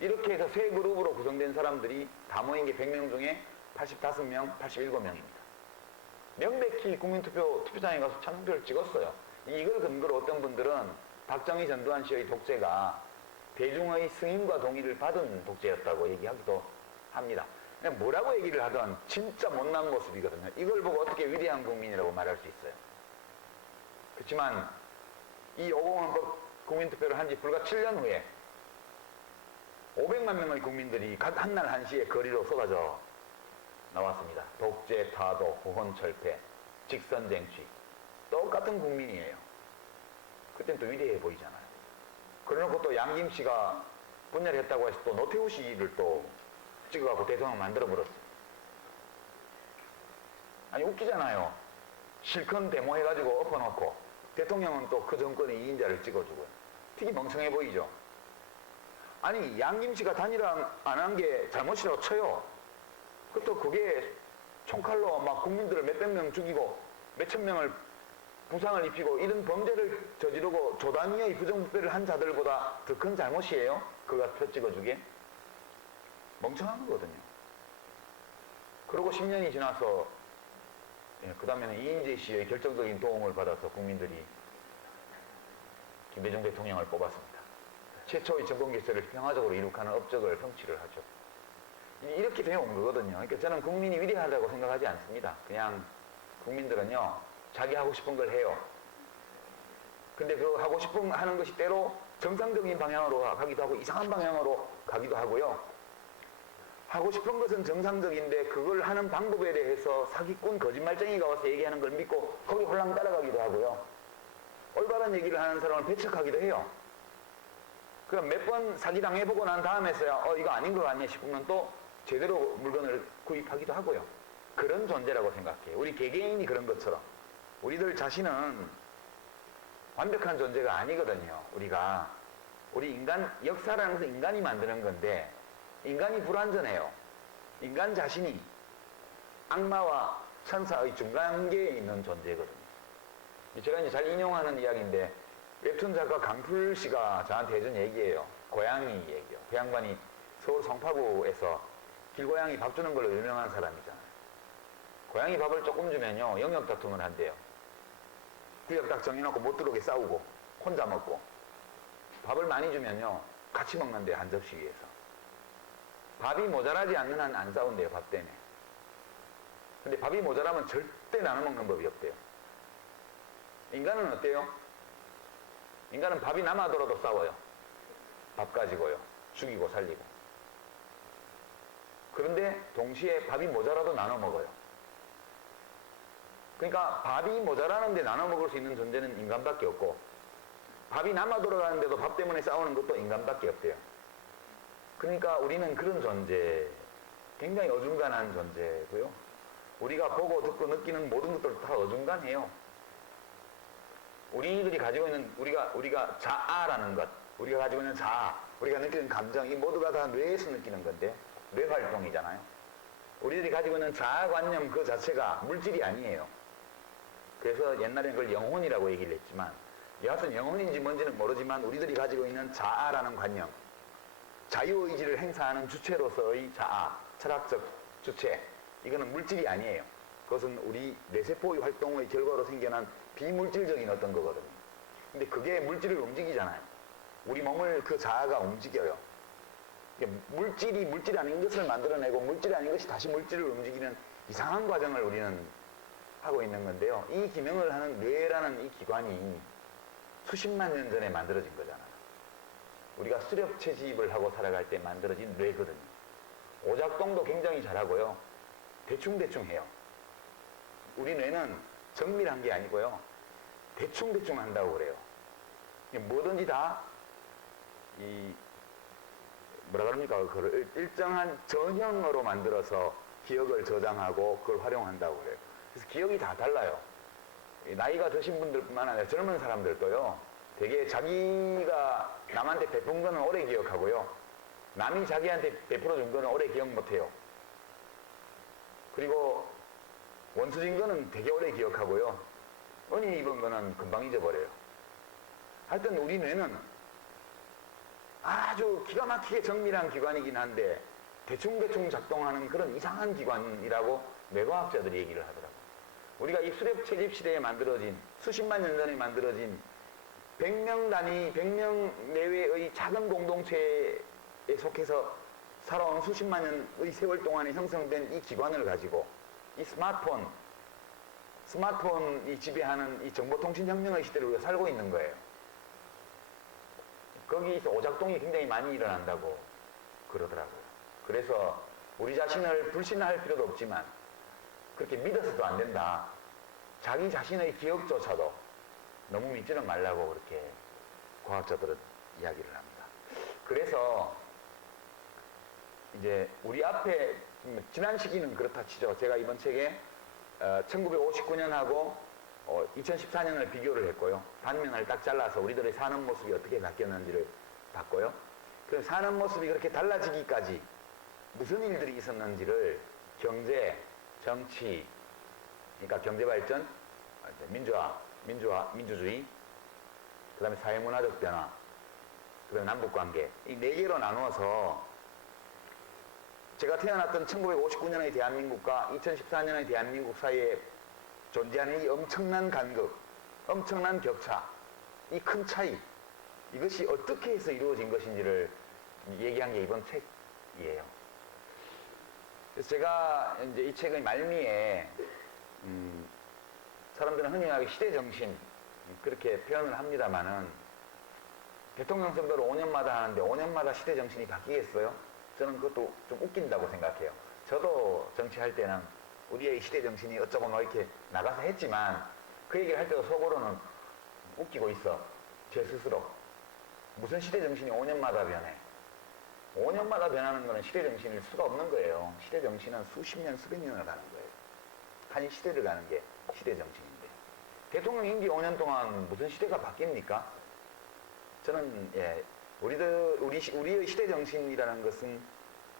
이렇게 해서 세 그룹으로 구성된 사람들이 다 모인 게 100명 중에 85명, 87명입니다. 명백히 투표장에 가서 찬성표를 찍었어요. 이걸 근거로 어떤 분들은 박정희 전두환 씨의 독재가 대중의 승인과 동의를 받은 독재였다고 얘기하기도 합니다. 그냥 뭐라고 얘기를 하든 진짜 못난 모습이거든요. 이걸 보고 어떻게 위대한 국민이라고 말할 수 있어요. 그렇지만 이 50헌법 국민투표를 한 지 불과 7년 후에 500만 명의 국민들이 한날 한시에 거리로 쏟아져 나왔습니다. 독재, 타도, 후혼철폐, 직선쟁취. 똑같은 국민이에요. 그땐 또 위대해 보이잖아요. 그러놓고 또 양김씨가 분열했다고 해서 또 노태우 씨를 또 찍어갖고 대통령 만들어버렸어요. 아니 웃기잖아요. 실컷 데모해가지고 엎어놓고 대통령은 또 그 정권의 2인자를 찍어주고요. 되게 멍청해 보이죠. 아니 양김씨가 단일화 안 한 게 잘못이라고 쳐요. 그것도 그게 총칼로 막 국민들을 몇백 명 죽이고 몇천 명을 부상을 입히고 이런 범죄를 저지르고 조단위의 부정부패를 한 자들보다 더 큰 잘못이에요. 그가 표 찍어주게. 멍청한 거거든요. 그리고 10년이 지나서 그 다음에는 이인재 씨의 결정적인 도움을 받아서 국민들이 김대중 대통령을 뽑았습니다. 최초의 정권 개최를 평화적으로 이룩하는 업적을 성취를 하죠. 이렇게 되어 온 거거든요. 그러니까 저는 국민이 위대하다고 생각하지 않습니다. 그냥 국민들은요, 자기 하고 싶은 걸 해요. 근데 그 하고 싶은 하는 것이 때로 정상적인 방향으로 가기도 하고 이상한 방향으로 가기도 하고요. 하고 싶은 것은 정상적인데 그걸 하는 방법에 대해서 사기꾼 거짓말쟁이가 와서 얘기하는 걸 믿고 거기 홀랑 따라가기도 하고요. 올바른 얘기를 하는 사람을 배척하기도 해요. 그럼 몇 번 사기당해보고 난 다음에서야 이거 아닌 것 같네 싶으면 또 제대로 물건을 구입하기도 하고요. 그런 존재라고 생각해요. 우리 개개인이 그런 것처럼 우리들 자신은 완벽한 존재가 아니거든요. 우리 인간, 역사라는 것은 인간이 만드는 건데 인간이 불완전해요. 인간 자신이 악마와 천사의 중간계에 있는 존재거든요. 제가 이제 잘 인용하는 이야기인데 웹툰 작가 강풀 씨가 저한테 해준 얘기예요. 고양이 얘기요. 그 양반이 서울 성파구에서 길고양이 밥 주는 걸로 유명한 사람이잖아요. 고양이 밥을 조금 주면요 영역 다툼을 한대요. 구역 딱 정해놓고 못 들어오게 싸우고 혼자 먹고, 밥을 많이 주면요 같이 먹는데 한 접시 위에서. 밥이 모자라지 않는 한 안 싸운대요. 밥 때문에. 근데 밥이 모자라면 절대 나눠 먹는 법이 없대요. 인간은 어때요? 인간은 밥이 남아돌아도 싸워요. 밥 가지고요. 죽이고 살리고. 그런데 동시에 밥이 모자라도 나눠 먹어요. 그러니까 밥이 모자라는데 나눠 먹을 수 있는 존재는 인간밖에 없고, 밥이 남아 돌아가는데도 밥 때문에 싸우는 것도 인간밖에 없대요. 그러니까 우리는 그런 존재, 굉장히 어중간한 존재고요. 우리가 보고 듣고 느끼는 모든 것들 다 어중간해요. 우리들이 가지고 있는 우리가 자아라는 것, 우리가 가지고 있는 자아, 우리가 느끼는 감정, 이 모두가 다 뇌에서 느끼는 건데 뇌 활동이잖아요. 우리들이 가지고 있는 자아관념 그 자체가 물질이 아니에요. 그래서 옛날에는 그걸 영혼이라고 얘기를 했지만, 여하튼 영혼인지 뭔지는 모르지만 우리들이 가지고 있는 자아라는 관념, 자유의지를 행사하는 주체로서의 자아, 철학적 주체, 이거는 물질이 아니에요. 그것은 우리 뇌세포의 활동의 결과로 생겨난 비물질적인 어떤 거거든요. 근데 그게 물질을 움직이잖아요. 우리 몸을 그 자아가 움직여요. 물질이 물질 아닌 것을 만들어내고 물질이 아닌 것이 다시 물질을 움직이는 이상한 과정을 우리는 하고 있는 건데요. 이 기능을 하는 뇌라는 이 기관이 수십만 년 전에 만들어진 거잖아요. 우리가 수렵 채집을 하고 살아갈 때 만들어진 뇌거든요. 오작동도 굉장히 잘하고요. 대충대충 해요. 우리 뇌는 정밀한 게 아니고요. 대충대충 한다고 그래요. 뭐든지 다 뭐라 그럽니까? 그걸 일정한 전형으로 만들어서 기억을 저장하고 그걸 활용한다고 그래요. 그래서 기억이 다 달라요. 나이가 드신 분들뿐만 아니라 젊은 사람들도요. 되게 자기가 남한테 베푼 거는 오래 기억하고요. 남이 자기한테 베풀어 준 거는 오래 기억 못해요. 그리고 원수진 거는 되게 오래 기억하고요. 은혜 입은 거는 금방 잊어버려요. 하여튼 우리 뇌는 아주 기가 막히게 정밀한 기관이긴 한데 대충대충 작동하는 그런 이상한 기관이라고 뇌과학자들이 얘기를 하더라고요. 우리가 이 수렵 채집 시대에 만들어진, 수십만 년 전에 만들어진 100명 단위, 100명 내외의 작은 공동체에 속해서 살아온 수십만 년의 세월 동안에 형성된 이 기관을 가지고 이 스마트폰이 지배하는 이 정보통신혁명의 시대를 우리가 살고 있는 거예요. 거기서 오작동이 굉장히 많이 일어난다고 그러더라고요. 그래서 우리 자신을 불신할 필요도 없지만 그렇게 믿어서도 안 된다. 자기 자신의 기억조차도 너무 믿지는 말라고 그렇게 과학자들은 이야기를 합니다. 그래서 이제 우리 앞에 지난 시기는 그렇다 치죠. 제가 이번 책에 1959년하고 2014년을 비교를 했고요. 단면을 딱 잘라서 우리들의 사는 모습이 어떻게 바뀌었는지를 봤고요. 그 사는 모습이 그렇게 달라지기까지 무슨 일들이 있었는지를 경제, 정치, 그러니까 경제발전, 민주주의, 그 다음에 사회문화적 변화, 그 다음에 남북관계, 이 네 개로 나누어서 제가 태어났던 1959년의 대한민국과 2014년의 대한민국 사이에 존재하는 이 엄청난 간극, 엄청난 격차, 이 큰 차이, 이것이 어떻게 해서 이루어진 것인지를 얘기한 게 이번 책이에요. 그래서 제가 이제 이 책의 말미에 사람들은 흔히 말하기 시대정신 그렇게 표현을 합니다만은 대통령 선거를 5년마다 하는데 5년마다 시대정신이 바뀌겠어요? 저는 그것도 좀 웃긴다고 생각해요. 저도 정치할 때는 우리의 시대정신이 어쩌고 뭐 이렇게 나가서 했지만 그 얘기를 할 때도 속으로는 웃기고 있어. 제 스스로. 무슨 시대정신이 5년마다 변해? 5년마다 변하는 거는 시대정신일 수가 없는 거예요. 시대정신은 수십 년, 수백 년을 가는 거예요. 한 시대를 가는 게 시대정신인데. 대통령 임기 5년 동안 무슨 시대가 바뀝니까? 저는, 우리의 시대정신이라는 것은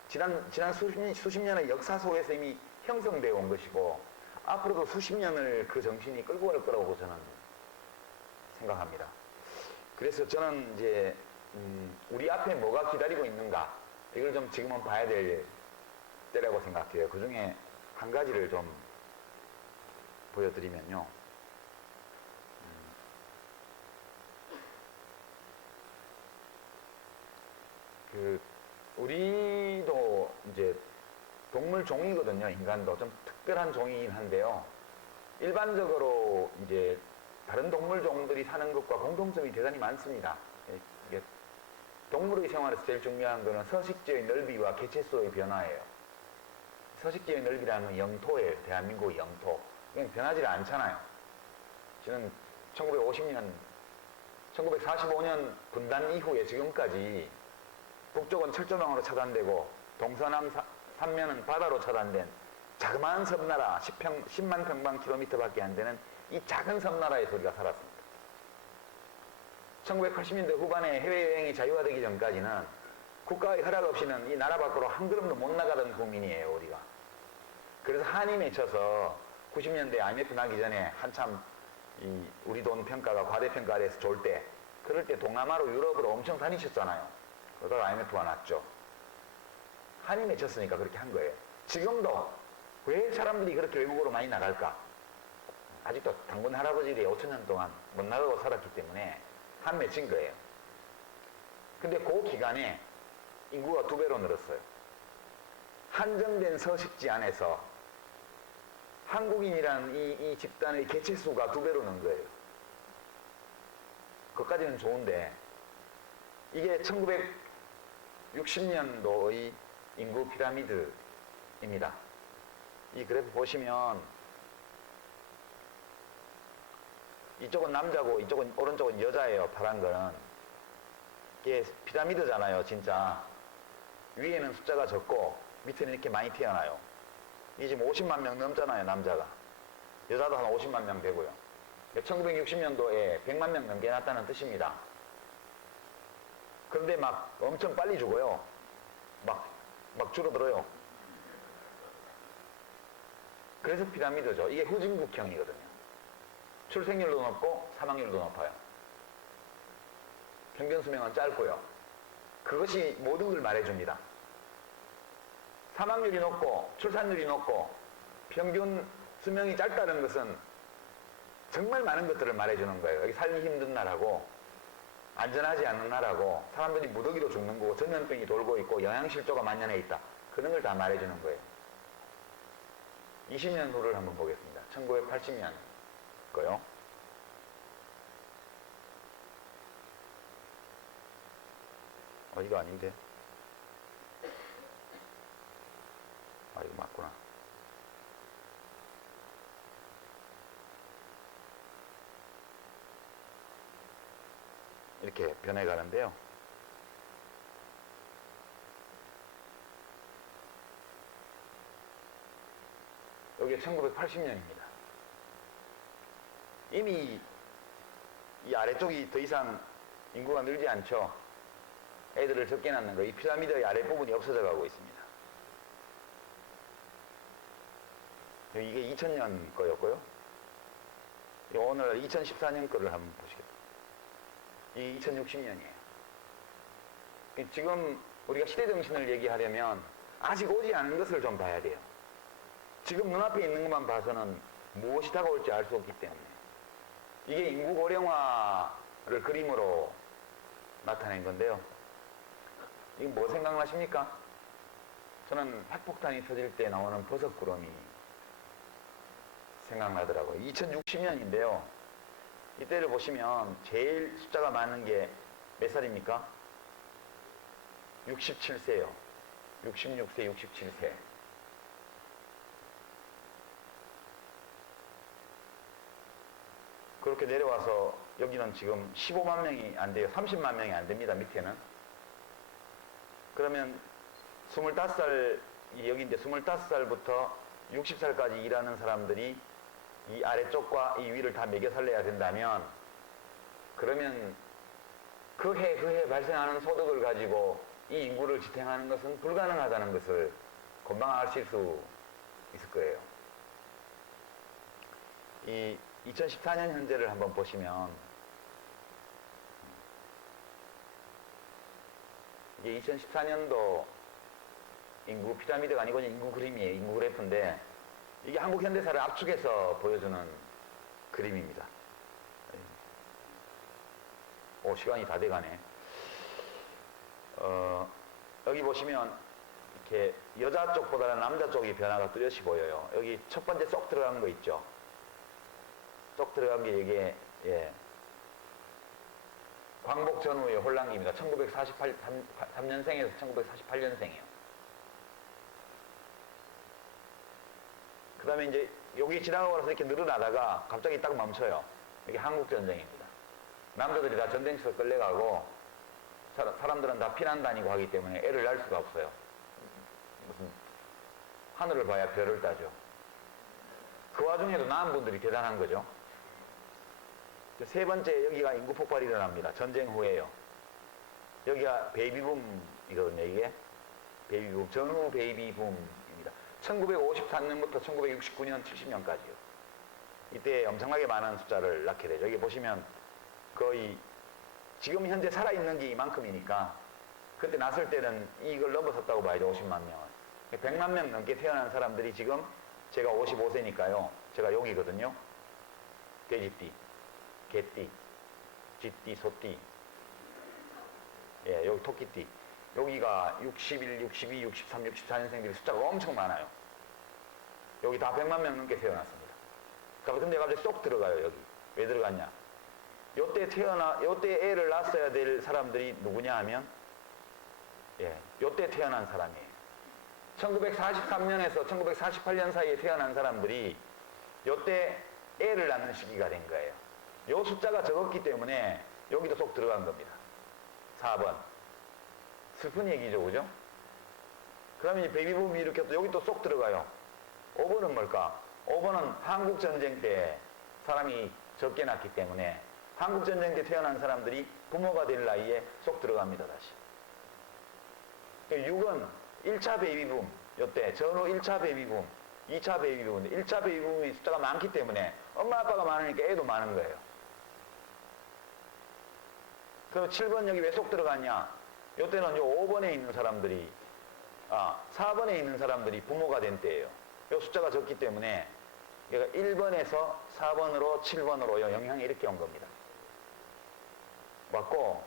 지난 수십 년의 역사 속에서 이미 형성되어 온 것이고, 앞으로도 수십 년을 그 정신이 끌고 갈 거라고 저는 생각합니다. 그래서 저는 이제, 우리 앞에 뭐가 기다리고 있는가, 이걸 좀 지금은 봐야 될 때라고 생각해요. 그 중에 한 가지를 좀 보여드리면요. 우리도 이제 동물 종이거든요. 인간도 좀 특별한 종이긴 한데요. 일반적으로 이제 다른 동물 종들이 사는 것과 공통점이 대단히 많습니다. 이게 동물의 생활에서 제일 중요한 거는 서식지의 넓이와 개체수의 변화예요. 서식지의 넓이라는 건 영토예요. 대한민국의 영토. 그냥 변하지 않잖아요. 저는 1945년 분단 이후에 지금까지 북쪽은 철조망으로 차단되고 동서남 삼면은 바다로 차단된 자그마한 섬나라 10만 평방킬로미터밖에 안 되는 이 작은 섬나라에서 우리가 살았습니다. 1980년대 후반에 해외여행이 자유화되기 전까지는 국가의 허락 없이는 이 나라 밖으로 한 걸음도 못 나가던 국민이에요, 우리가. 그래서 한이 맺혀서 90년대 IMF 나기 전에 한참 우리 돈 평가가 과대평가를 해서 좋을 때, 그럴 때 동남아로 유럽으로 엄청 다니셨잖아요. 그러다가 IMF가 났죠. 한이 맺혔으니까 그렇게 한 거예요. 지금도 왜 사람들이 그렇게 외국으로 많이 나갈까? 아직도 당군 할아버지들이 5천년 동안 못 나가고 살았기 때문에 한 맺힌 거예요. 근데 그 기간에 인구가 2배로 늘었어요. 한정된 서식지 안에서 한국인이라는 이 집단의 개체수가 2배로 는 거예요. 그것까지는 좋은데 이게 1960년도의 인구 피라미드입니다. 이 그래프 보시면 이쪽은 남자고 이쪽은 오른쪽은 여자예요. 파란 거는. 이게 피라미드잖아요. 진짜 위에는 숫자가 적고 밑에는 이렇게 많이 태어나요. 이게 지금 50만 명 넘잖아요. 남자가. 여자도 한 50만 명 되고요. 1960년도에 100만 명 넘겨놨다는 뜻입니다. 그런데 막 엄청 빨리 죽어요. 막 줄어들어요. 그래서 피라미드죠. 이게 후진국형이거든요. 출생률도 높고 사망률도 높아요. 평균 수명은 짧고요. 그것이 모든 걸 말해줍니다. 사망률이 높고 출산율이 높고 평균 수명이 짧다는 것은 정말 많은 것들을 말해주는 거예요. 여기 살기 힘든 나라고 안전하지 않은 나라고 사람들이 무더기로 죽는 거고 전염병이 돌고 있고 영양실조가 만연해 있다. 그런 걸 다 말해주는 거예요. 20년 후를 한번 보겠습니다. 1980년 거요. 이거 아닌데. 이거 맞구나. 이렇게 변해가는데요. 여기 1980년입니다. 이미 이 아래쪽이 더 이상 인구가 늘지 않죠. 애들을 적게 낳는 거, 이 피라미드의 아랫부분이 없어져 가고 있습니다. 이게 2000년 거였고요. 오늘 2014년 거를 한번 보시겠습니다. 이게 2060년이에요. 지금 우리가 시대정신을 얘기하려면 아직 오지 않은 것을 좀 봐야 돼요. 지금 눈앞에 있는 것만 봐서는 무엇이 다가올지 알 수 없기 때문에. 이게 인구 고령화를 그림으로 나타낸 건데요. 이거 뭐 생각나십니까? 저는 핵폭탄이 터질 때 나오는 버섯구름이 생각나더라고요. 2060년인데요. 이때를 보시면 제일 숫자가 많은 게 몇 살입니까? 67세요. 66세, 67세. 그렇게 내려와서 여기는 지금 15만 명이 안 돼요. 30만 명이 안 됩니다. 밑에는. 그러면 25살, 여기인데 25살부터 60살까지 일하는 사람들이 이 아래쪽과 이 위를 다 매겨 살려야 된다면, 그러면 그 해 발생하는 소득을 가지고 이 인구를 지탱하는 것은 불가능하다는 것을 금방 아실 수 있을 거예요. 이 2014년 현재를 한번 보시면, 이게 2014년도 인구 피라미드가 아니고 인구 그림이에요. 인구 그래프인데, 이게 한국 현대사를 압축해서 보여주는 그림입니다. 시간이 다 돼가네. 여기 보시면 이렇게 여자 쪽보다는 남자 쪽이 변화가 뚜렷이 보여요. 여기 첫 번째 쏙 들어간 거 있죠. 쏙 들어간 게 이게, 광복 전후의 혼란기입니다. 1943년생에서 1948년생이에요. 그 다음에 이제 여기 지나가고 나서 이렇게 늘어나다가 갑자기 딱 멈춰요. 이게 한국전쟁입니다. 남자들이 다 전쟁터에 끌려가고 사람들은 다 피난 다니고 하기 때문에 애를 낳을 수가 없어요. 무슨 하늘을 봐야 별을 따죠. 그 와중에도 낳은 분들이 대단한 거죠. 세 번째, 여기가 인구 폭발이 일어납니다. 전쟁 후에요. 여기가 베이비붐이거든요. 이게 베이비붐, 전후 베이비붐입니다. 1953년부터 1969년, 70년까지요. 이때 엄청나게 많은 숫자를 낳게 되죠. 여기 보시면 거의 지금 현재 살아있는 게 이만큼이니까 그때 났을 때는 이걸 넘어섰다고 봐야죠. 50만 명을. 100만 명 넘게 태어난 사람들이 지금, 제가 55세니까요. 제가 여기거든요. 돼지띠, 개띠, 쥐띠, 소띠, 여기 토끼띠. 여기가 61, 62, 63, 64년생들이 숫자가 엄청 많아요. 여기 다 100만 명 넘게 태어났습니다. 근데 갑자기 쏙 들어가요. 여기 왜 들어갔냐? 요때 애를 낳았어야 될 사람들이 누구냐 하면, 요때 태어난 사람이에요. 1943년에서 1948년 사이에 태어난 사람들이 요때 애를 낳는 시기가 된 거예요. 요 숫자가 적었기 때문에 여기도 쏙 들어간 겁니다. 4번. 슬픈 얘기죠, 그죠? 그러면 이제 베이비붐이 이렇게 여기 또 쏙 들어가요. 5번은 뭘까? 5번은 한국전쟁 때 사람이 적게 낳기 때문에 한국전쟁 때 태어난 사람들이 부모가 될 나이에 쏙 들어갑니다, 다시. 6은 1차 베이비붐, 요때 전후 1차 베이비붐, 2차 베이비붐, 1차 베이비붐이 숫자가 많기 때문에 엄마 아빠가 많으니까 애도 많은 거예요. 그럼 7번 여기 왜 쏙 들어갔냐? 요때는 요 5번에 있는 사람들이, 4번에 있는 사람들이 부모가 된 때예요. 요 숫자가 적기 때문에 얘가 1번에서 4번으로 7번으로 영향이 이렇게 온 겁니다. 맞고,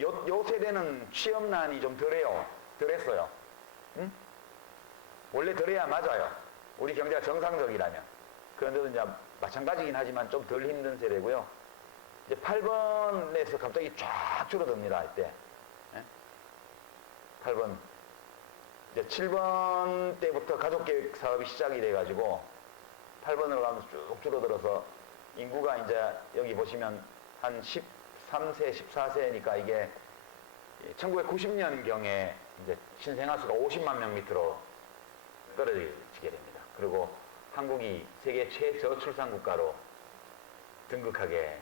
요 세대는 취업난이 좀 덜했어요. 응? 원래 덜해야 맞아요. 우리 경제가 정상적이라면. 그런데도 이제 마찬가지긴 하지만 좀 덜 힘든 세대고요. 이제 8번에서 갑자기 쫙 줄어듭니다, 이때. 8번. 이제 7번 때부터 가족계획 사업이 시작이 돼가지고 8번으로 가면서 쭉 줄어들어서 인구가 이제 여기 보시면 한 13세, 14세니까 이게 1990년경에 이제 신생아수가 50만 명 밑으로 떨어지게 됩니다. 그리고 한국이 세계 최저출산 국가로 등극하게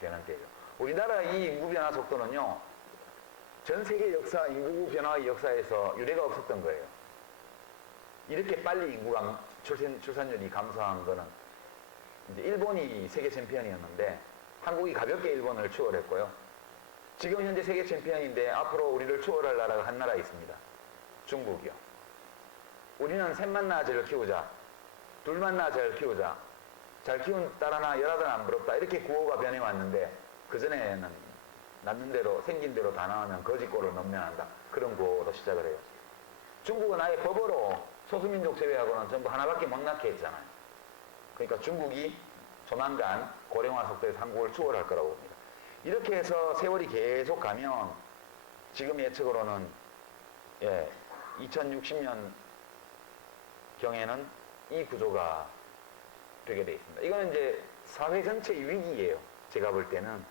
되는 때죠. 우리나라 이 인구 변화 속도는요, 전 세계 역사, 인구 변화의 역사에서 유례가 없었던 거예요. 이렇게 빨리 인구가 출산율이 감소한 거는 이제 일본이 세계 챔피언이었는데 한국이 가볍게 일본을 추월했고요. 지금 현재 세계 챔피언인데 앞으로 우리를 추월할 나라가 한 나라 있습니다. 중국이요. 우리는 셋만 낳아 잘 키우자, 둘만 낳아 잘 키우자, 잘 키운 딸 하나 열아들 안 부럽다, 이렇게 구호가 변해왔는데 그전에는 낳는 대로 생긴 대로 다 나오면 거지꼴을 넘겨난다, 그런 구호로 시작을 해요. 중국은 아예 법으로 소수민족 제외하고는 전부 하나밖에 못 낳게 했잖아요. 그러니까 중국이 조만간 고령화 속도에서 한국을 추월할 거라고 봅니다. 이렇게 해서 세월이 계속 가면 지금 예측으로는 2060년 경에는 이 구조가 되게 돼 있습니다. 이거는 이제 사회 전체의 위기예요. 제가 볼 때는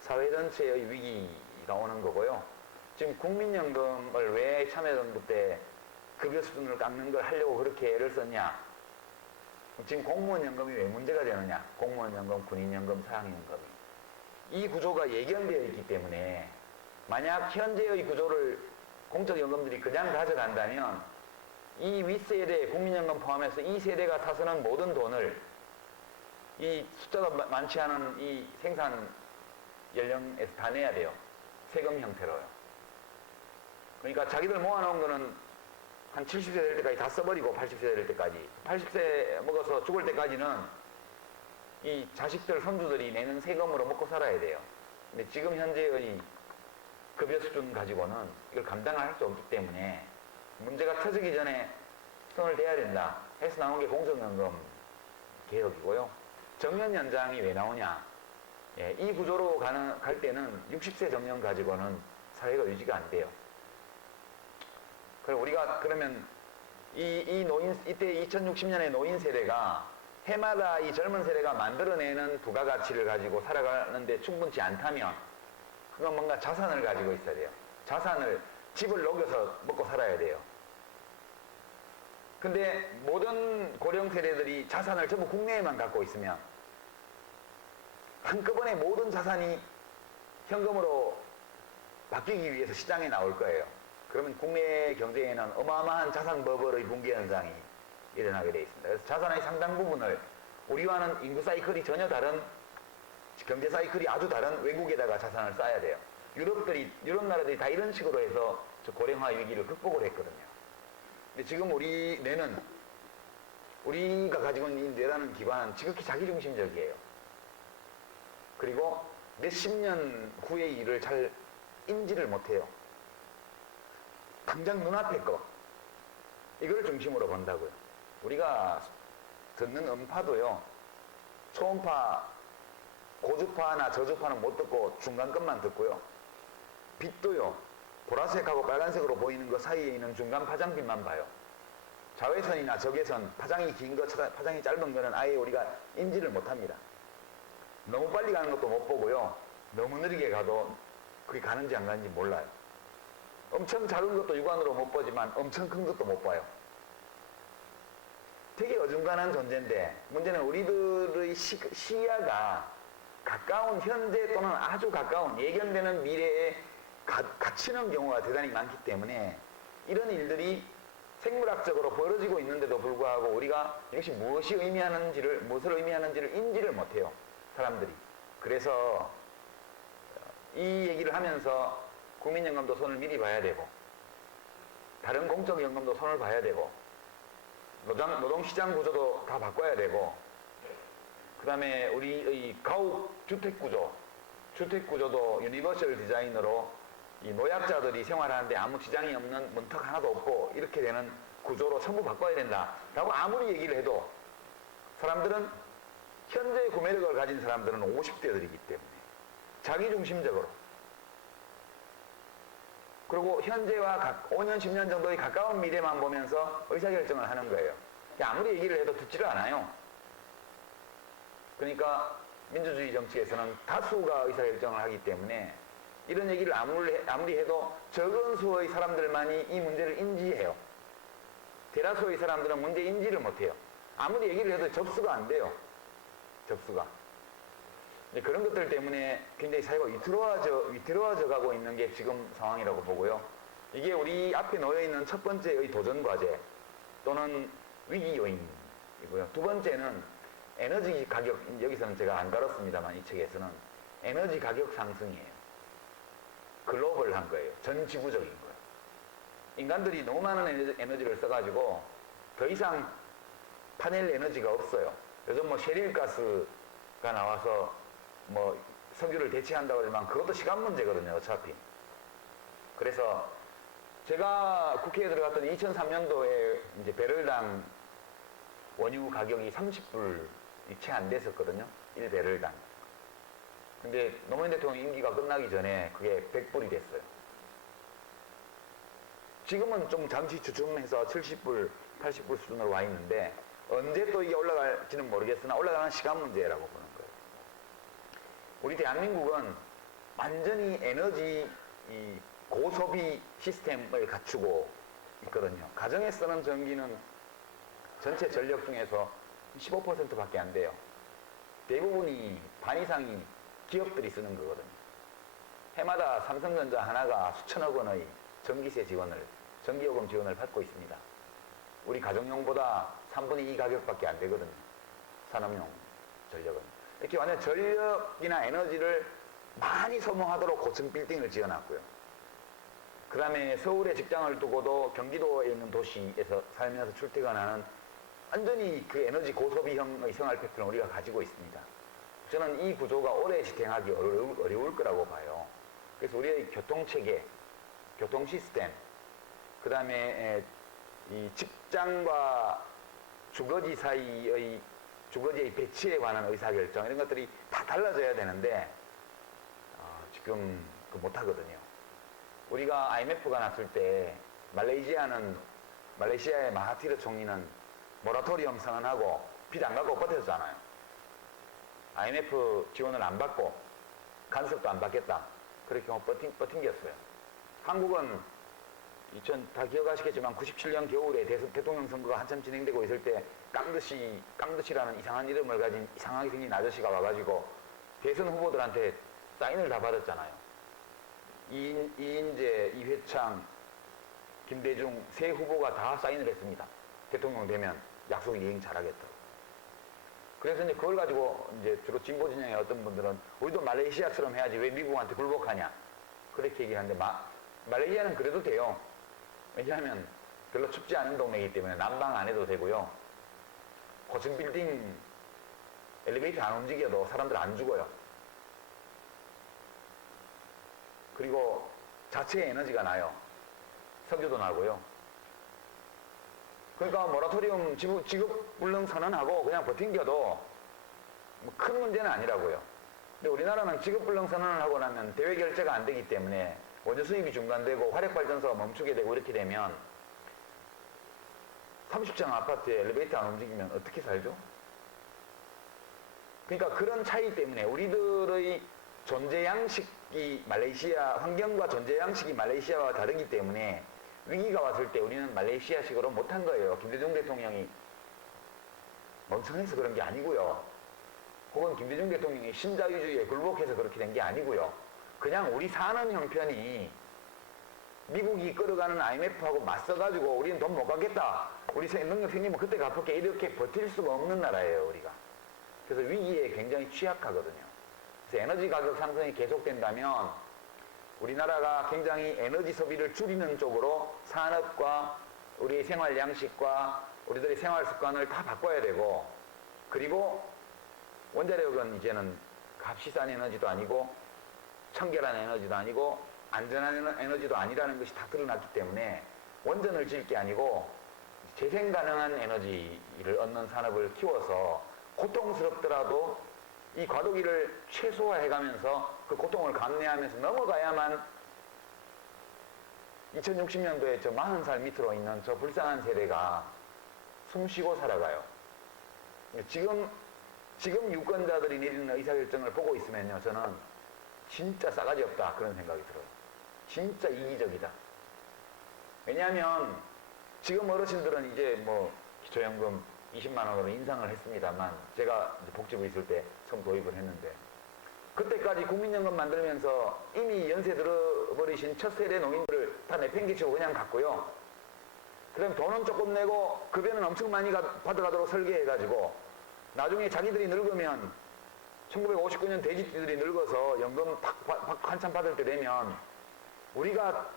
사회 전체의 위기가 오는 거고요. 지금 국민연금을 왜 참여정부 때 급여 수준을 깎는 걸 하려고 그렇게 애를 썼냐? 지금 공무원연금이 왜 문제가 되느냐? 공무원연금, 군인연금, 사학연금이. 이 구조가 예견되어 있기 때문에 만약 현재의 구조를 공적연금들이 그냥 가져간다면 이 윗세대, 국민연금 포함해서 이 세대가 타서는 모든 돈을 이 숫자가 많지 않은 이 생산 연령에서 다 내야 돼요. 세금 형태로요. 그러니까 자기들 모아놓은 거는 한 70세 될 때까지 다 써버리고 80세 될 때까지 80세 먹어서 죽을 때까지는 이 자식들, 손주들이 내는 세금으로 먹고 살아야 돼요. 근데 지금 현재의 급여 수준 가지고는 이걸 감당할 수 없기 때문에 문제가 터지기 전에 손을 대야 된다 해서 나온 게 공적연금 개혁이고요. 정년 연장이 왜 나오냐? 이 구조로 갈 때는 60세 정년 가지고는 사회가 유지가 안 돼요. 그럼 우리가 그러면 이 노인, 이때 2060년의 노인 세대가 해마다 이 젊은 세대가 만들어내는 부가가치를 가지고 살아가는데 충분치 않다면 그건 뭔가 자산을 가지고 있어야 돼요. 자산을, 집을 녹여서 먹고 살아야 돼요. 근데 모든 고령 세대들이 자산을 전부 국내에만 갖고 있으면 한꺼번에 모든 자산이 현금으로 바뀌기 위해서 시장에 나올 거예요. 그러면 국내 경제에는 어마어마한 자산 버블의 붕괴 현상이 일어나게 되어 있습니다. 그래서 자산의 상당 부분을 우리와는 인구 사이클이 전혀 다른, 경제 사이클이 아주 다른 외국에다가 자산을 쌓아야 돼요. 유럽 나라들이 다 이런 식으로 해서 저 고령화 위기를 극복을 했거든요. 근데 지금 우리 뇌는, 우리가 가지고 있는 이 뇌라는 기관은 지극히 자기중심적이에요. 그리고 몇십 년 후의 일을 잘 인지를 못해요. 당장 눈앞에 거, 이걸 중심으로 본다고요. 우리가 듣는 음파도요, 초음파, 고주파나 저주파는 못 듣고 중간 것만 듣고요. 빛도요, 보라색하고 빨간색으로 보이는 것 사이에 있는 중간 파장빛만 봐요. 자외선이나 적외선, 파장이 긴 거, 파장이 짧은 거는 아예 우리가 인지를 못합니다. 너무 빨리 가는 것도 못 보고요. 너무 느리게 가도 그게 가는지 안 가는지 몰라요. 엄청 작은 것도 육안으로 못 보지만 엄청 큰 것도 못 봐요. 되게 어중간한 존재인데 문제는 우리들의 시야가 가까운 현재 또는 아주 가까운 예견되는 미래에 갇히는 경우가 대단히 많기 때문에 이런 일들이 생물학적으로 벌어지고 있는데도 불구하고 우리가 이것이 무엇을 의미하는지를 인지를 못해요. 사람들이. 그래서 이 얘기를 하면서 국민연금도 손을 미리 봐야 되고 다른 공적연금도 손을 봐야 되고 노동시장 구조도 다 바꿔야 되고 그 다음에 우리의 가옥 주택구조도 유니버셜 디자인으로 이 노약자들이 생활하는데 아무 지장이 없는 문턱 하나도 없고 이렇게 되는 구조로 전부 바꿔야 된다라고 아무리 얘기를 해도 사람들은 현재 구매력을 가진 사람들은 50대들이기 때문에 자기중심적으로 그리고 현재와 5년, 10년 정도의 가까운 미래만 보면서 의사결정을 하는 거예요. 아무리 얘기를 해도 듣지를 않아요. 그러니까 민주주의 정치에서는 다수가 의사결정을 하기 때문에 이런 얘기를 아무리 해도 적은 수의 사람들만이 이 문제를 인지해요. 대다수의 사람들은 문제 인지를 못해요. 아무리 얘기를 해도 접수가 안 돼요. 접수가. 이제 그런 것들 때문에 굉장히 사회가 위태로워져 가고 있는 게 지금 상황이라고 보고요. 이게 우리 앞에 놓여 있는 첫 번째의 도전 과제 또는 위기 요인이고요. 두 번째는 에너지 가격, 여기서는 제가 안 다뤘습니다만 이 책에서는 에너지 가격 상승이에요. 글로벌한 거예요. 전 지구적인 거예요. 인간들이 너무 많은 에너지를 써가지고 더 이상 파넬 에너지가 없어요. 요즘 뭐 셰릴가스가 나와서 뭐 석유를 대체한다고 하지만 그것도 시간 문제거든요, 어차피. 그래서 제가 국회에 들어갔더니 2003년도에 이제 배럴당 원유 가격이 30불이 채 안 됐었거든요. 1배럴당. 근데 노무현 대통령 임기가 끝나기 전에 그게 100불이 됐어요. 지금은 좀 잠시 주춤해서 70불, 80불 수준으로 와 있는데 언제 또 이게 올라갈지는 모르겠으나 올라가는 시간 문제라고 보는 거예요. 우리 대한민국은 완전히 에너지 고소비 시스템을 갖추고 있거든요. 가정에 쓰는 전기는 전체 전력 중에서 15%밖에 안 돼요. 대부분이 반 이상이 기업들이 쓰는 거거든요. 해마다 삼성전자 하나가 수천억 원의 전기세 지원을, 전기요금 지원을 받고 있습니다. 우리 가정용보다 3분의 2 가격밖에 안 되거든요. 산업용 전력은. 이렇게 완전 전력이나 에너지를 많이 소모하도록 고층 빌딩을 지어놨고요. 그 다음에 서울에 직장을 두고도 경기도에 있는 도시에서 살면서 출퇴근하는 완전히 그 에너지 고소비형의 생활 패턴을 우리가 가지고 있습니다. 저는 이 구조가 오래 지탱하기 어려울 거라고 봐요. 그래서 우리의 교통체계, 교통 시스템, 그 다음에 이 직장과 주거지 사이의 주거지의 배치에 관한 의사결정 이런 것들이 다 달라져야 되는데 지금 못하거든요. 우리가 IMF가 났을 때 말레이시아의 마하티르 총리는 모라토리엄 선언하고 빚 안 갖고 버텼잖아요. IMF 지원을 안 받고 간섭도 안 받겠다. 그렇게 버틴겼어요. 한국은 다 기억하시겠지만 97년 겨울에 대통령 선거가 한참 진행되고 있을 때 깡드시라는 이상한 이름을 가진 이상하게 생긴 아저씨가 와가지고 대선 후보들한테 사인을 다 받았잖아요. 이인재, 이회창, 김대중 세 후보가 다 사인을 했습니다. 대통령 되면 약속 이행 잘하겠다고. 그래서 이제 그걸 가지고 이제 주로 진보 진영의 어떤 분들은 우리도 말레이시아처럼 해야지 왜 미국한테 굴복하냐. 그렇게 얘기를 하는데 말레이시아는 그래도 돼요. 왜냐하면 별로 춥지 않은 동네이기 때문에 난방 안 해도 되고요. 고층 빌딩 엘리베이터 안 움직여도 사람들 안 죽어요. 그리고 자체 에너지가 나요. 석유도 나고요. 그러니까 모라토리움 지급불능 선언하고 그냥 버틴겨도 뭐 큰 문제는 아니라고요. 근데 우리나라는 지급불능 선언을 하고 나면 대외 결제가 안 되기 때문에 원유 수입이 중단되고 화력발전소가 멈추게 되고 이렇게 되면 30층 아파트에 엘리베이터 안 움직이면 어떻게 살죠? 그러니까 그런 차이 때문에 우리들의 존재 양식이 환경과 존재 양식이 말레이시아와 다르기 때문에 위기가 왔을 때 우리는 말레이시아식으로 못한 거예요. 김대중 대통령이 멍청해서 그런 게 아니고요. 혹은 김대중 대통령이 신자유주의에 굴복해서 그렇게 된 게 아니고요. 그냥 우리 사는 형편이 미국이 끌어가는 IMF하고 맞서가지고 우리는 돈 못 갚겠다. 우리 능력 생기면 그때 갚을게. 이렇게 버틸 수가 없는 나라예요, 우리가. 그래서 위기에 굉장히 취약하거든요. 그래서 에너지 가격 상승이 계속된다면 우리나라가 굉장히 에너지 소비를 줄이는 쪽으로 산업과 우리의 생활 양식과 우리들의 생활 습관을 다 바꿔야 되고, 그리고 원자력은 이제는 값이 싼 에너지도 아니고 청결한 에너지도 아니고 안전한 에너지도 아니라는 것이 다 드러났기 때문에 원전을 지을 게 아니고 재생 가능한 에너지를 얻는 산업을 키워서 고통스럽더라도 이 과도기를 최소화해가면서 그 고통을 감내하면서 넘어가야만 2060년도에 저 40살 밑으로 있는 저 불쌍한 세대가 숨쉬고 살아가요. 지금 유권자들이 내리는 의사결정을 보고 있으면요, 저는 진짜 싸가지 없다 그런 생각이 들어요. 진짜 이기적이다. 왜냐하면 지금 어르신들은 이제 뭐 기초연금 20만 원으로 인상을 했습니다만 제가 이제 복지부 있을 때 처음 도입을 했는데 그때까지 국민연금 만들면서 이미 연세 들어버리신 첫 세대 농민들을 다 내팽개치고 그냥 갔고요. 그럼 돈은 조금 내고 급여는 엄청 많이 받아가도록 설계해가지고 나중에 자기들이 늙으면 1959년 돼지띠들이 늙어서 연금 한참 받을 때 되면 우리가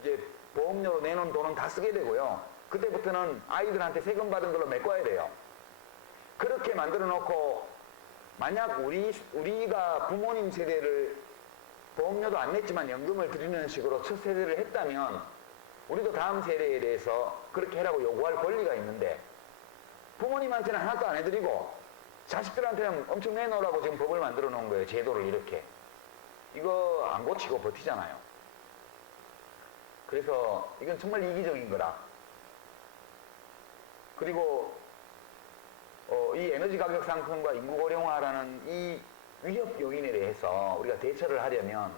이제 보험료로 내놓은 돈은 다 쓰게 되고요. 그때부터는 아이들한테 세금 받은 걸로 메꿔야 돼요. 그렇게 만들어 놓고 만약 우리가 부모님 세대를 보험료도 안 냈지만 연금을 드리는 식으로 첫 세대를 했다면 우리도 다음 세대에 대해서 그렇게 해라고 요구할 권리가 있는데 부모님한테는 하나도 안 해드리고 자식들한테는 엄청 내놓으라고 지금 법을 만들어 놓은 거예요. 제도를 이렇게. 이거 안 고치고 버티잖아요. 그래서 이건 정말 이기적인 거라. 그리고 이 에너지 가격 상승과 인구 고령화라는 이 위협 요인에 대해서 우리가 대처를 하려면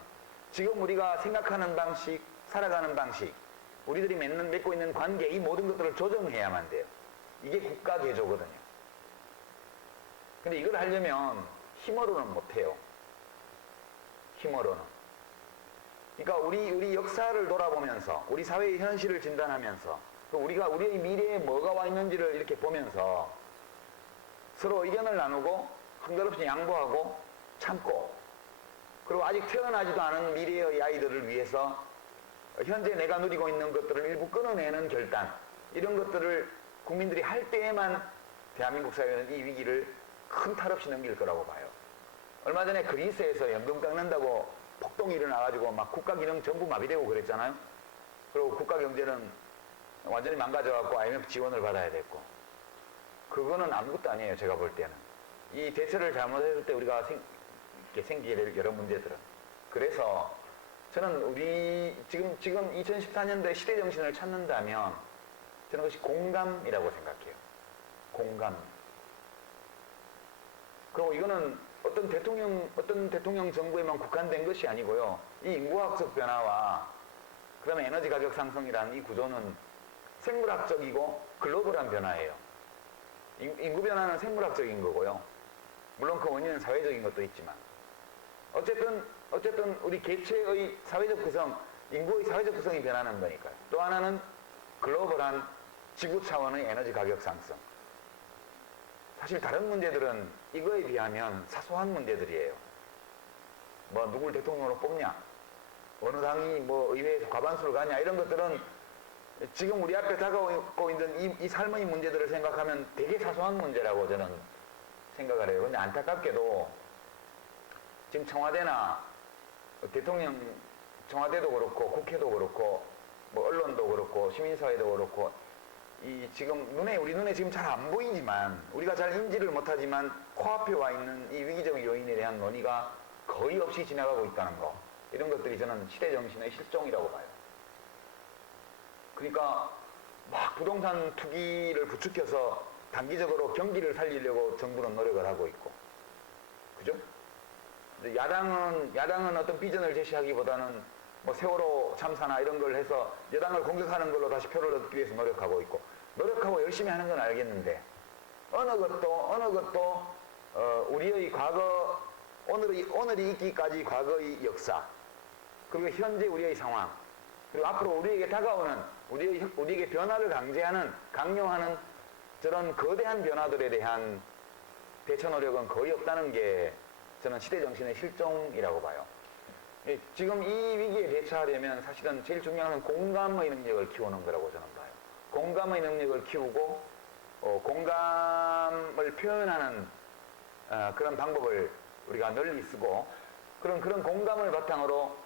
지금 우리가 생각하는 방식, 살아가는 방식, 우리들이 맺고 있는 관계, 이 모든 것들을 조정해야만 돼요. 이게 국가 개조거든요. 근데 이걸 하려면 힘으로는 못해요. 힘으로는. 그러니까 우리 역사를 돌아보면서 우리 사회의 현실을 진단하면서 또 우리의 미래에 뭐가 와 있는지를 이렇게 보면서 서로 의견을 나누고 한결없이 양보하고 참고 그리고 아직 태어나지도 않은 미래의 아이들을 위해서 현재 내가 누리고 있는 것들을 일부 끊어내는 결단 이런 것들을 국민들이 할 때에만 대한민국 사회는 이 위기를 큰 탈 없이 넘길 거라고 봐요. 얼마 전에 그리스에서 연금 깎는다고 폭동이 일어나가지고 막 국가 기능 전부 마비되고 그랬잖아요. 그리고 국가 경제는 완전히 망가져갖고 IMF 지원을 받아야 됐고 그거는 아무것도 아니에요. 제가 볼 때는. 이 대처를 잘못했을 때 우리가 생기게 될 여러 문제들은. 그래서 저는 우리 지금 2014년도에 시대 정신을 찾는다면 저는 그것이 공감이라고 생각해요. 공감. 그리고 이거는 어떤 대통령 정부에만 국한된 것이 아니고요. 이 인구학적 변화와 그다음에 에너지 가격 상승이라는 이 구조는 생물학적이고 글로벌한 변화예요. 인구 변화는 생물학적인 거고요. 물론 그 원인은 사회적인 것도 있지만 어쨌든 우리 개체의 사회적 구성, 인구의 사회적 구성이 변하는 거니까요. 또 하나는 글로벌한 지구 차원의 에너지 가격 상승. 사실 다른 문제들은 이거에 비하면 사소한 문제들이에요. 뭐 누굴 대통령으로 뽑냐, 어느 당이 뭐 의회에서 과반수를 가냐 이런 것들은 지금 우리 앞에 다가오고 있는 이 삶의 문제들을 생각하면 되게 사소한 문제라고 저는 생각을 해요. 근데 안타깝게도 지금 청와대나 대통령, 청와대도 그렇고 국회도 그렇고 뭐 언론도 그렇고 시민사회도 그렇고 지금 우리 눈에 지금 잘 안 보이지만 우리가 잘 인지를 못하지만 코앞에 와 있는 이 위기적 요인에 대한 논의가 거의 없이 지나가고 있다는 거 이런 것들이 저는 시대정신의 실종이라고 봐요. 그러니까 막 부동산 투기를 부추겨서 단기적으로 경기를 살리려고 정부는 노력을 하고 있고 그죠? 야당은 어떤 비전을 제시하기보다는 뭐 세월호 참사나 이런 걸 해서 여당을 공격하는 걸로 다시 표를 얻기 위해서 노력하고 있고 노력하고 열심히 하는 건 알겠는데 어느 것도 우리의 과거 오늘이 있기까지 과거의 역사 그리고 현재 우리의 상황 그리고 앞으로 우리에게 다가오는 우리에게 변화를 강요하는 저런 거대한 변화들에 대한 대처 노력은 거의 없다는 게 저는 시대정신의 실종이라고 봐요. 지금 이 위기에 대처하려면 사실은 제일 중요한 건 공감의 능력을 키우는 거라고 저는 봐요. 공감의 능력을 키우고 공감을 표현하는 그런 방법을 우리가 널리 쓰고 그런 공감을 바탕으로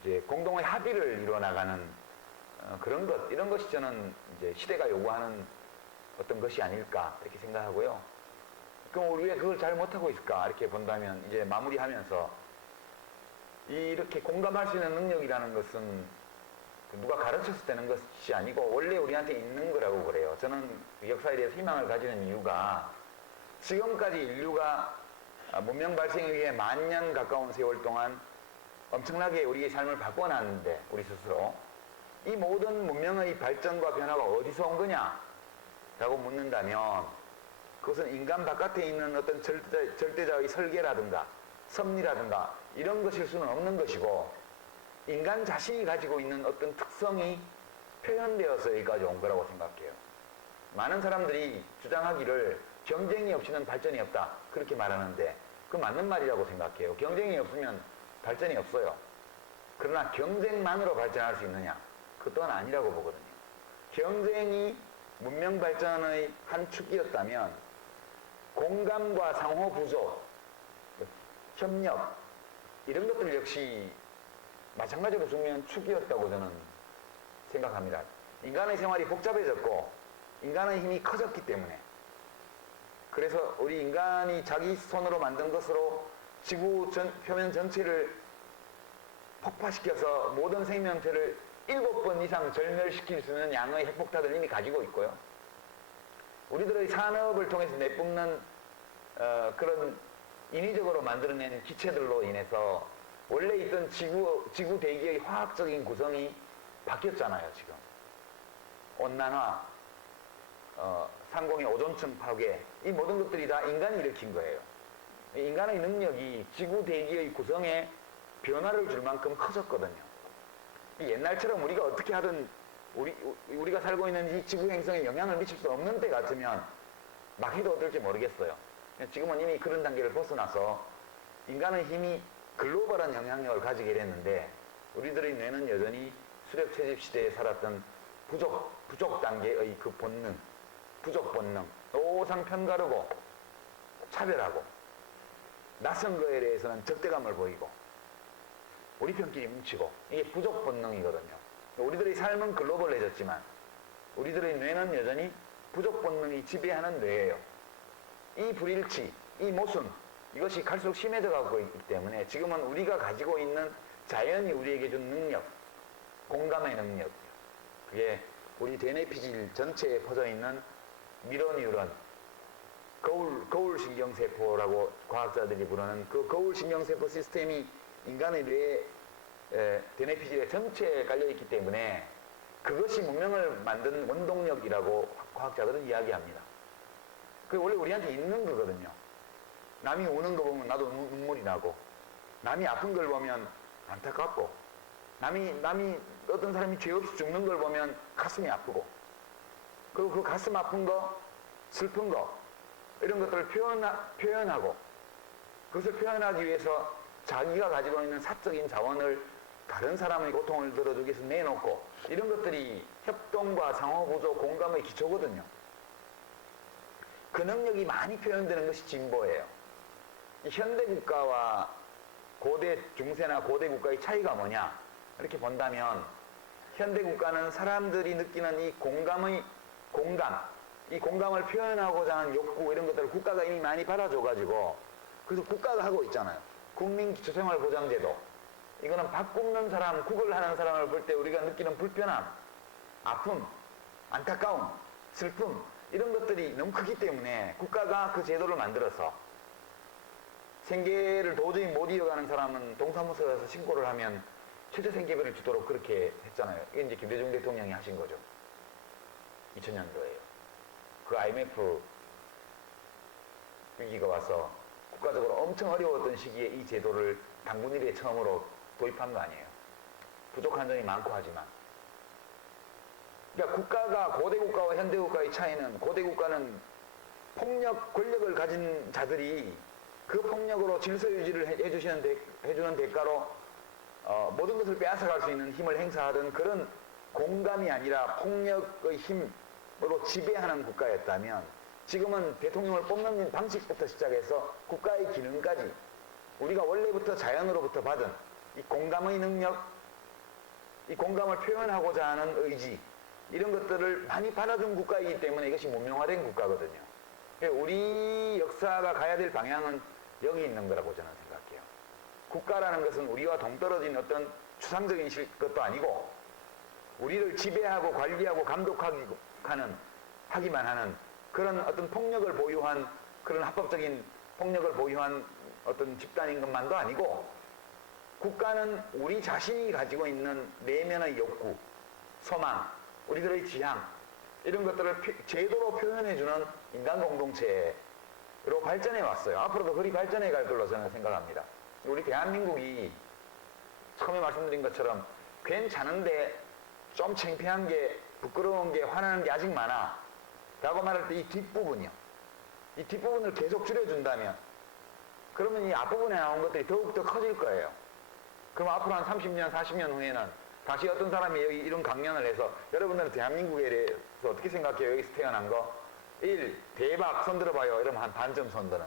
이제 공동의 합의를 이루어 나가는 그런 것 이런 것이 저는 이제 시대가 요구하는 어떤 것이 아닐까 이렇게 생각하고요. 그럼 우리 왜 그걸 잘 못하고 있을까 이렇게 본다면 이제 마무리하면서 이렇게 공감할 수 있는 능력이라는 것은 누가 가르쳐서 되는 것이 아니고 원래 우리한테 있는 거라고 그래요. 저는 역사에 대해서 희망을 가지는 이유가 지금까지 인류가 문명 발생에 의해 10,000년 가까운 세월 동안 엄청나게 우리의 삶을 바꿔놨는데 우리 스스로 이 모든 문명의 발전과 변화가 어디서 온 거냐 라고 묻는다면 그것은 인간 바깥에 있는 어떤 절대자의 설계라든가 섭리라든가 이런 것일 수는 없는 것이고, 인간 자신이 가지고 있는 어떤 특성이 표현되어서 여기까지 온 거라고 생각해요. 많은 사람들이 주장하기를 경쟁이 없이는 발전이 없다 그렇게 말하는데, 그 맞는 말이라고 생각해요. 경쟁이 없으면 발전이 없어요. 그러나 경쟁만으로 발전할 수 있느냐? 그 또한 아니라고 보거든요. 경쟁이 문명 발전의 한 축이었다면 공감과 상호 부조, 협력 이런 것들 역시 마찬가지로 중요한 축이었다고 저는 생각합니다. 인간의 생활이 복잡해졌고 인간의 힘이 커졌기 때문에, 그래서 우리 인간이 자기 손으로 만든 것으로 지구 표면 전체를 폭파시켜서 모든 생명체를 7번 이상 절멸시킬 수 있는 양의 핵폭탄을 이미 가지고 있고요. 우리들의 산업을 통해서 내뿜는 그런 인위적으로 만들어낸 기체들로 인해서 원래 있던 지구 대기의 화학적인 구성이 바뀌었잖아요, 지금. 온난화, 상공의 오존층 파괴, 이 모든 것들이 다 인간이 일으킨 거예요. 인간의 능력이 지구 대기의 구성에 변화를 줄 만큼 커졌거든요. 옛날처럼 우리가 어떻게 하든 우리가 살고 있는 이 지구 행성에 영향을 미칠 수 없는 때 같으면 막 해도 어떨지 모르겠어요. 지금은 이미 그런 단계를 벗어나서 인간의 힘이 글로벌한 영향력을 가지게 됐는데, 우리들의 뇌는 여전히 수렵 채집 시대에 살았던 부족 단계의 그 본능, 부족 본능, 오상 편가르고 차별하고 낯선 거에 대해서는 적대감을 보이고 우리 편끼리 뭉치고, 이게 부족 본능이거든요. 우리들의 삶은 글로벌해졌지만 우리들의 뇌는 여전히 부족 본능이 지배하는 뇌예요. 이 불일치, 이 모순, 이것이 갈수록 심해져 가고 있기 때문에 지금은 우리가 가지고 있는 자연이 우리에게 준 능력, 공감의 능력, 그게 우리 대뇌 피질 전체에 퍼져 있는 미로뉴런, 거울 신경세포라고 과학자들이 부르는 그 거울 신경세포 시스템이 인간의 뇌에 대뇌 피질의 전체에 깔려있기 때문에 그것이 문명을 만든 원동력이라고 과학자들은 이야기합니다. 그게 원래 우리한테 있는 거거든요. 남이 우는 거 보면 나도 눈물이 나고, 남이 아픈 걸 보면 안타깝고, 남이 어떤 사람이 죄 없이 죽는 걸 보면 가슴이 아프고, 그리고 그 가슴 아픈 거, 슬픈 거, 이런 것들을 표현하고, 그것을 표현하기 위해서 자기가 가지고 있는 사적인 자원을 다른 사람의 고통을 들어주기 위해서 내놓고, 이런 것들이 협동과 상호보조, 공감의 기초거든요. 그 능력이 많이 표현되는 것이 진보예요. 현대 국가와 고대 중세나 고대 국가의 차이가 뭐냐 이렇게 본다면, 현대 국가는 사람들이 느끼는 이 공감을 표현하고자 하는 욕구, 이런 것들을 국가가 이미 많이 받아줘가지고, 그래서 국가가 하고 있잖아요. 국민기초생활보장제도. 이거는 밥 굽는 사람, 국을 하는 사람을 볼 때 우리가 느끼는 불편함, 아픔, 안타까움, 슬픔, 이런 것들이 너무 크기 때문에 국가가 그 제도를 만들어서 생계를 도저히 못 이어가는 사람은 동사무소에 가서 신고를 하면 최저 생계비를 주도록 그렇게 했잖아요. 이게 이제 김대중 대통령이 하신 거죠. 2000년도에요. 그 IMF 위기가 와서 국가적으로 엄청 어려웠던 시기에 이 제도를 당군 이래 처음으로 도입한 거 아니에요. 부족한 점이 많고 하지만. 그러니까 국가가, 고대 국가와 현대 국가의 차이는, 고대 국가는 폭력, 권력을 가진 자들이 그 폭력으로 질서 유지를 해주는 대가로 모든 것을 빼앗아갈 수 있는 힘을 행사하던 그런 공감이 아니라 폭력의 힘으로 지배하는 국가였다면, 지금은 대통령을 뽑는 방식부터 시작해서 국가의 기능까지 우리가 원래부터 자연으로부터 받은 이 공감의 능력, 이 공감을 표현하고자 하는 의지, 이런 것들을 많이 받아준 국가이기 때문에 이것이 문명화된 국가거든요. 우리 역사가 가야 될 방향은 여기 있는 거라고 저는 생각해요. 국가라는 것은 우리와 동떨어진 어떤 추상적인 것도 아니고, 우리를 지배하고 관리하고 감독하기만 하는 그런 어떤 폭력을 보유한, 그런 합법적인 폭력을 보유한 어떤 집단인 것만도 아니고, 국가는 우리 자신이 가지고 있는 내면의 욕구, 소망, 우리들의 지향, 이런 것들을 제도로 표현해주는 인간 공동체로 발전해 왔어요. 앞으로도 그리 발전해 갈 걸로 저는 생각합니다. 우리 대한민국이 처음에 말씀드린 것처럼 괜찮은데 좀 창피한 게, 부끄러운 게, 화나는 게 아직 많아 라고 말할 때 이 뒷부분이요. 이 뒷부분을 계속 줄여준다면 그러면 이 앞부분에 나온 것들이 더욱더 커질 거예요. 그럼 앞으로 한 30년, 40년 후에는 다시 어떤 사람이 여기 이런 강연을 해서 여러분들은 대한민국에 대해서 어떻게 생각해요? 여기서 태어난 거? 1. 대박 손 들어봐요. 이러면 한 반점 손들은.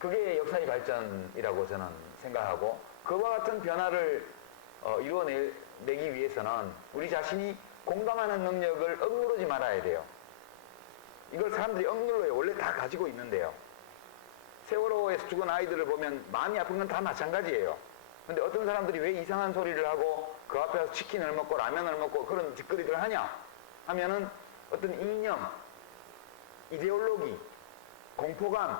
그게 역사의 발전이라고 저는 생각하고, 그와 같은 변화를 이루어내기 위해서는 우리 자신이 공감하는 능력을 억누르지 말아야 돼요. 이걸 사람들이 억눌러요. 원래 다 가지고 있는데요. 세월호에서 죽은 아이들을 보면 마음이 아픈 건 다 마찬가지예요. 근데 어떤 사람들이 왜 이상한 소리를 하고 그 앞에서 치킨을 먹고 라면을 먹고 그런 짓거리들을 하냐 하면은 어떤 이념, 이데올로기, 공포감,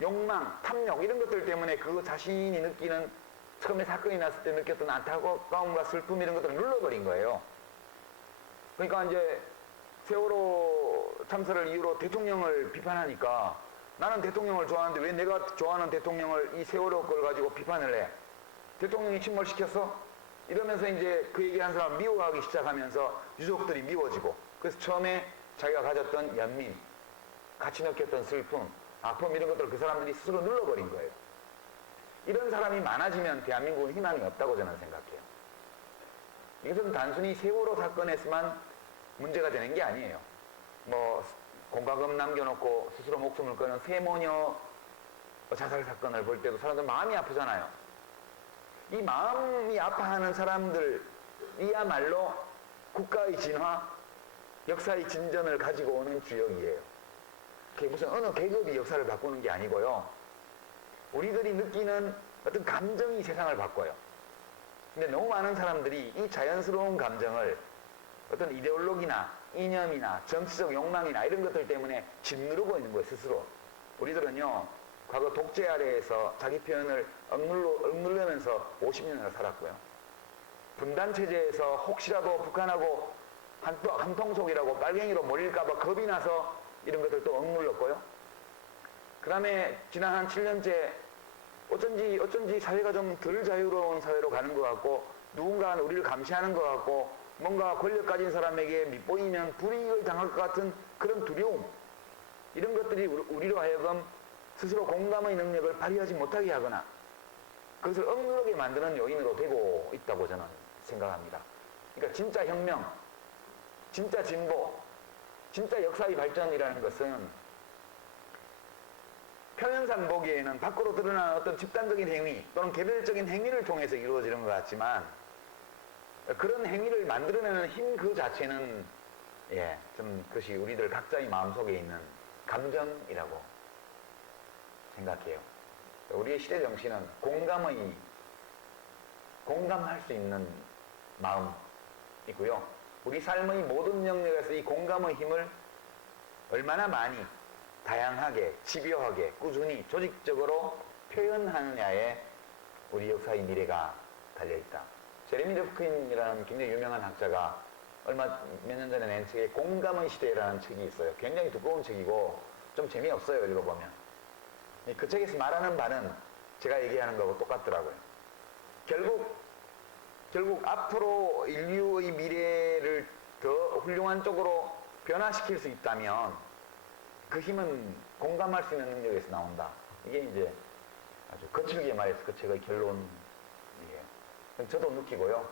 욕망, 탐욕 이런 것들 때문에 그 자신이 느끼는 처음에 사건이 났을 때 느꼈던 안타까움과 슬픔 이런 것들을 눌러버린 거예요. 그러니까 이제 세월호 참사를 이유로 대통령을 비판하니까 나는 대통령을 좋아하는데 왜 내가 좋아하는 대통령을 이 세월호 걸 가지고 비판을 해? 대통령이 침몰시켰어? 이러면서 이제 그 얘기한 사람 미워하기 시작하면서 유족들이 미워지고, 그래서 처음에 자기가 가졌던 연민, 같이 느꼈던 슬픔, 아픔 이런 것들을 그 사람들이 스스로 눌러버린 거예요. 이런 사람이 많아지면 대한민국은 희망이 없다고 저는 생각해요. 이것은 단순히 세월호 사건에서만 문제가 되는 게 아니에요. 뭐 공과금 남겨놓고 스스로 목숨을 끊은 세모녀 자살 사건을 볼 때도 사람들 마음이 아프잖아요. 이 마음이 아파하는 사람들이야말로 국가의 진화, 역사의 진전을 가지고 오는 주역이에요. 그게 무슨 어느 계급이 역사를 바꾸는 게 아니고요. 우리들이 느끼는 어떤 감정이 세상을 바꿔요. 근데 너무 많은 사람들이 이 자연스러운 감정을 어떤 이데올로기나 이념이나 정치적 욕망이나 이런 것들 때문에 짓누르고 있는 거예요, 스스로. 우리들은요, 과거 독재 아래에서 자기 표현을 억누르면서 50년을 살았고요. 분단체제에서 혹시라도 북한하고 한통속이라고 빨갱이로 몰릴까봐 겁이 나서 이런 것들도 억눌렀고요. 그 다음에 지난 한 7년째 어쩐지 사회가 좀 덜 자유로운 사회로 가는 것 같고, 누군가 우리를 감시하는 것 같고, 뭔가 권력 가진 사람에게 밑보이면 불이익을 당할 것 같은 그런 두려움, 이런 것들이 우리로 하여금 스스로 공감의 능력을 발휘하지 못하게 하거나 그것을 억누르게 만드는 요인으로 되고 있다고 저는 생각합니다. 그러니까 진짜 혁명, 진짜 진보, 진짜 역사의 발전이라는 것은 표면상 보기에는 밖으로 드러나는 어떤 집단적인 행위 또는 개별적인 행위를 통해서 이루어지는 것 같지만, 그런 행위를 만들어내는 힘 그 자체는 좀 그것이 우리들 각자의 마음속에 있는 감정이라고 생각해요. 우리의 시대 정신은 공감할 수 있는 마음이고요. 우리 삶의 모든 영역에서 이 공감의 힘을 얼마나 많이 다양하게, 집요하게, 꾸준히, 조직적으로 표현하느냐에 우리 역사의 미래가 달려있다. 제레미 르프킨이라는 굉장히 유명한 학자가 몇 년 전에 낸 책에 공감의 시대라는 책이 있어요. 굉장히 두꺼운 책이고 좀 재미없어요, 읽어보면. 그 책에서 말하는 바는 제가 얘기하는 거하고 똑같더라고요. 결국 앞으로 인류의 미래를 더 훌륭한 쪽으로 변화시킬 수 있다면 그 힘은 공감할 수 있는 능력에서 나온다. 이게 이제 아주 거칠게 말해서 그 책의 결론이에요. 저도 느끼고요.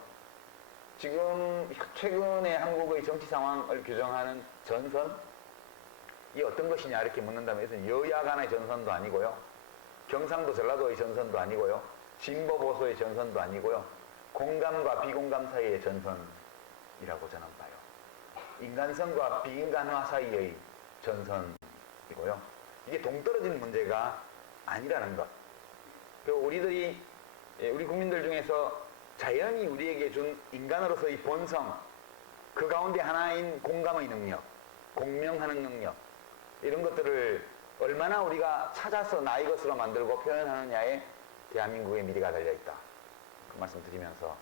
지금 최근에 한국의 정치 상황을 규정하는 전선, 이 어떤 것이냐 이렇게 문단다면 이것은 여야 간의 전선도 아니고요. 경상도 전라도의 전선도 아니고요. 진보 보수의 전선도 아니고요. 공감과 비공감 사이의 전선이라고 저는 봐요. 인간성과 비인간화 사이의 전선이고요. 이게 동떨어진 문제가 아니라는 것. 그리고 우리 국민들 중에서 자연이 우리에게 준 인간으로서의 본성, 그 가운데 하나인 공감의 능력, 공명하는 능력, 이런 것들을 얼마나 우리가 찾아서 나의 것으로 만들고 표현하느냐에 대한민국의 미래가 달려있다. 그 말씀 드리면서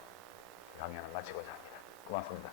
강연을 마치고자 합니다. 고맙습니다.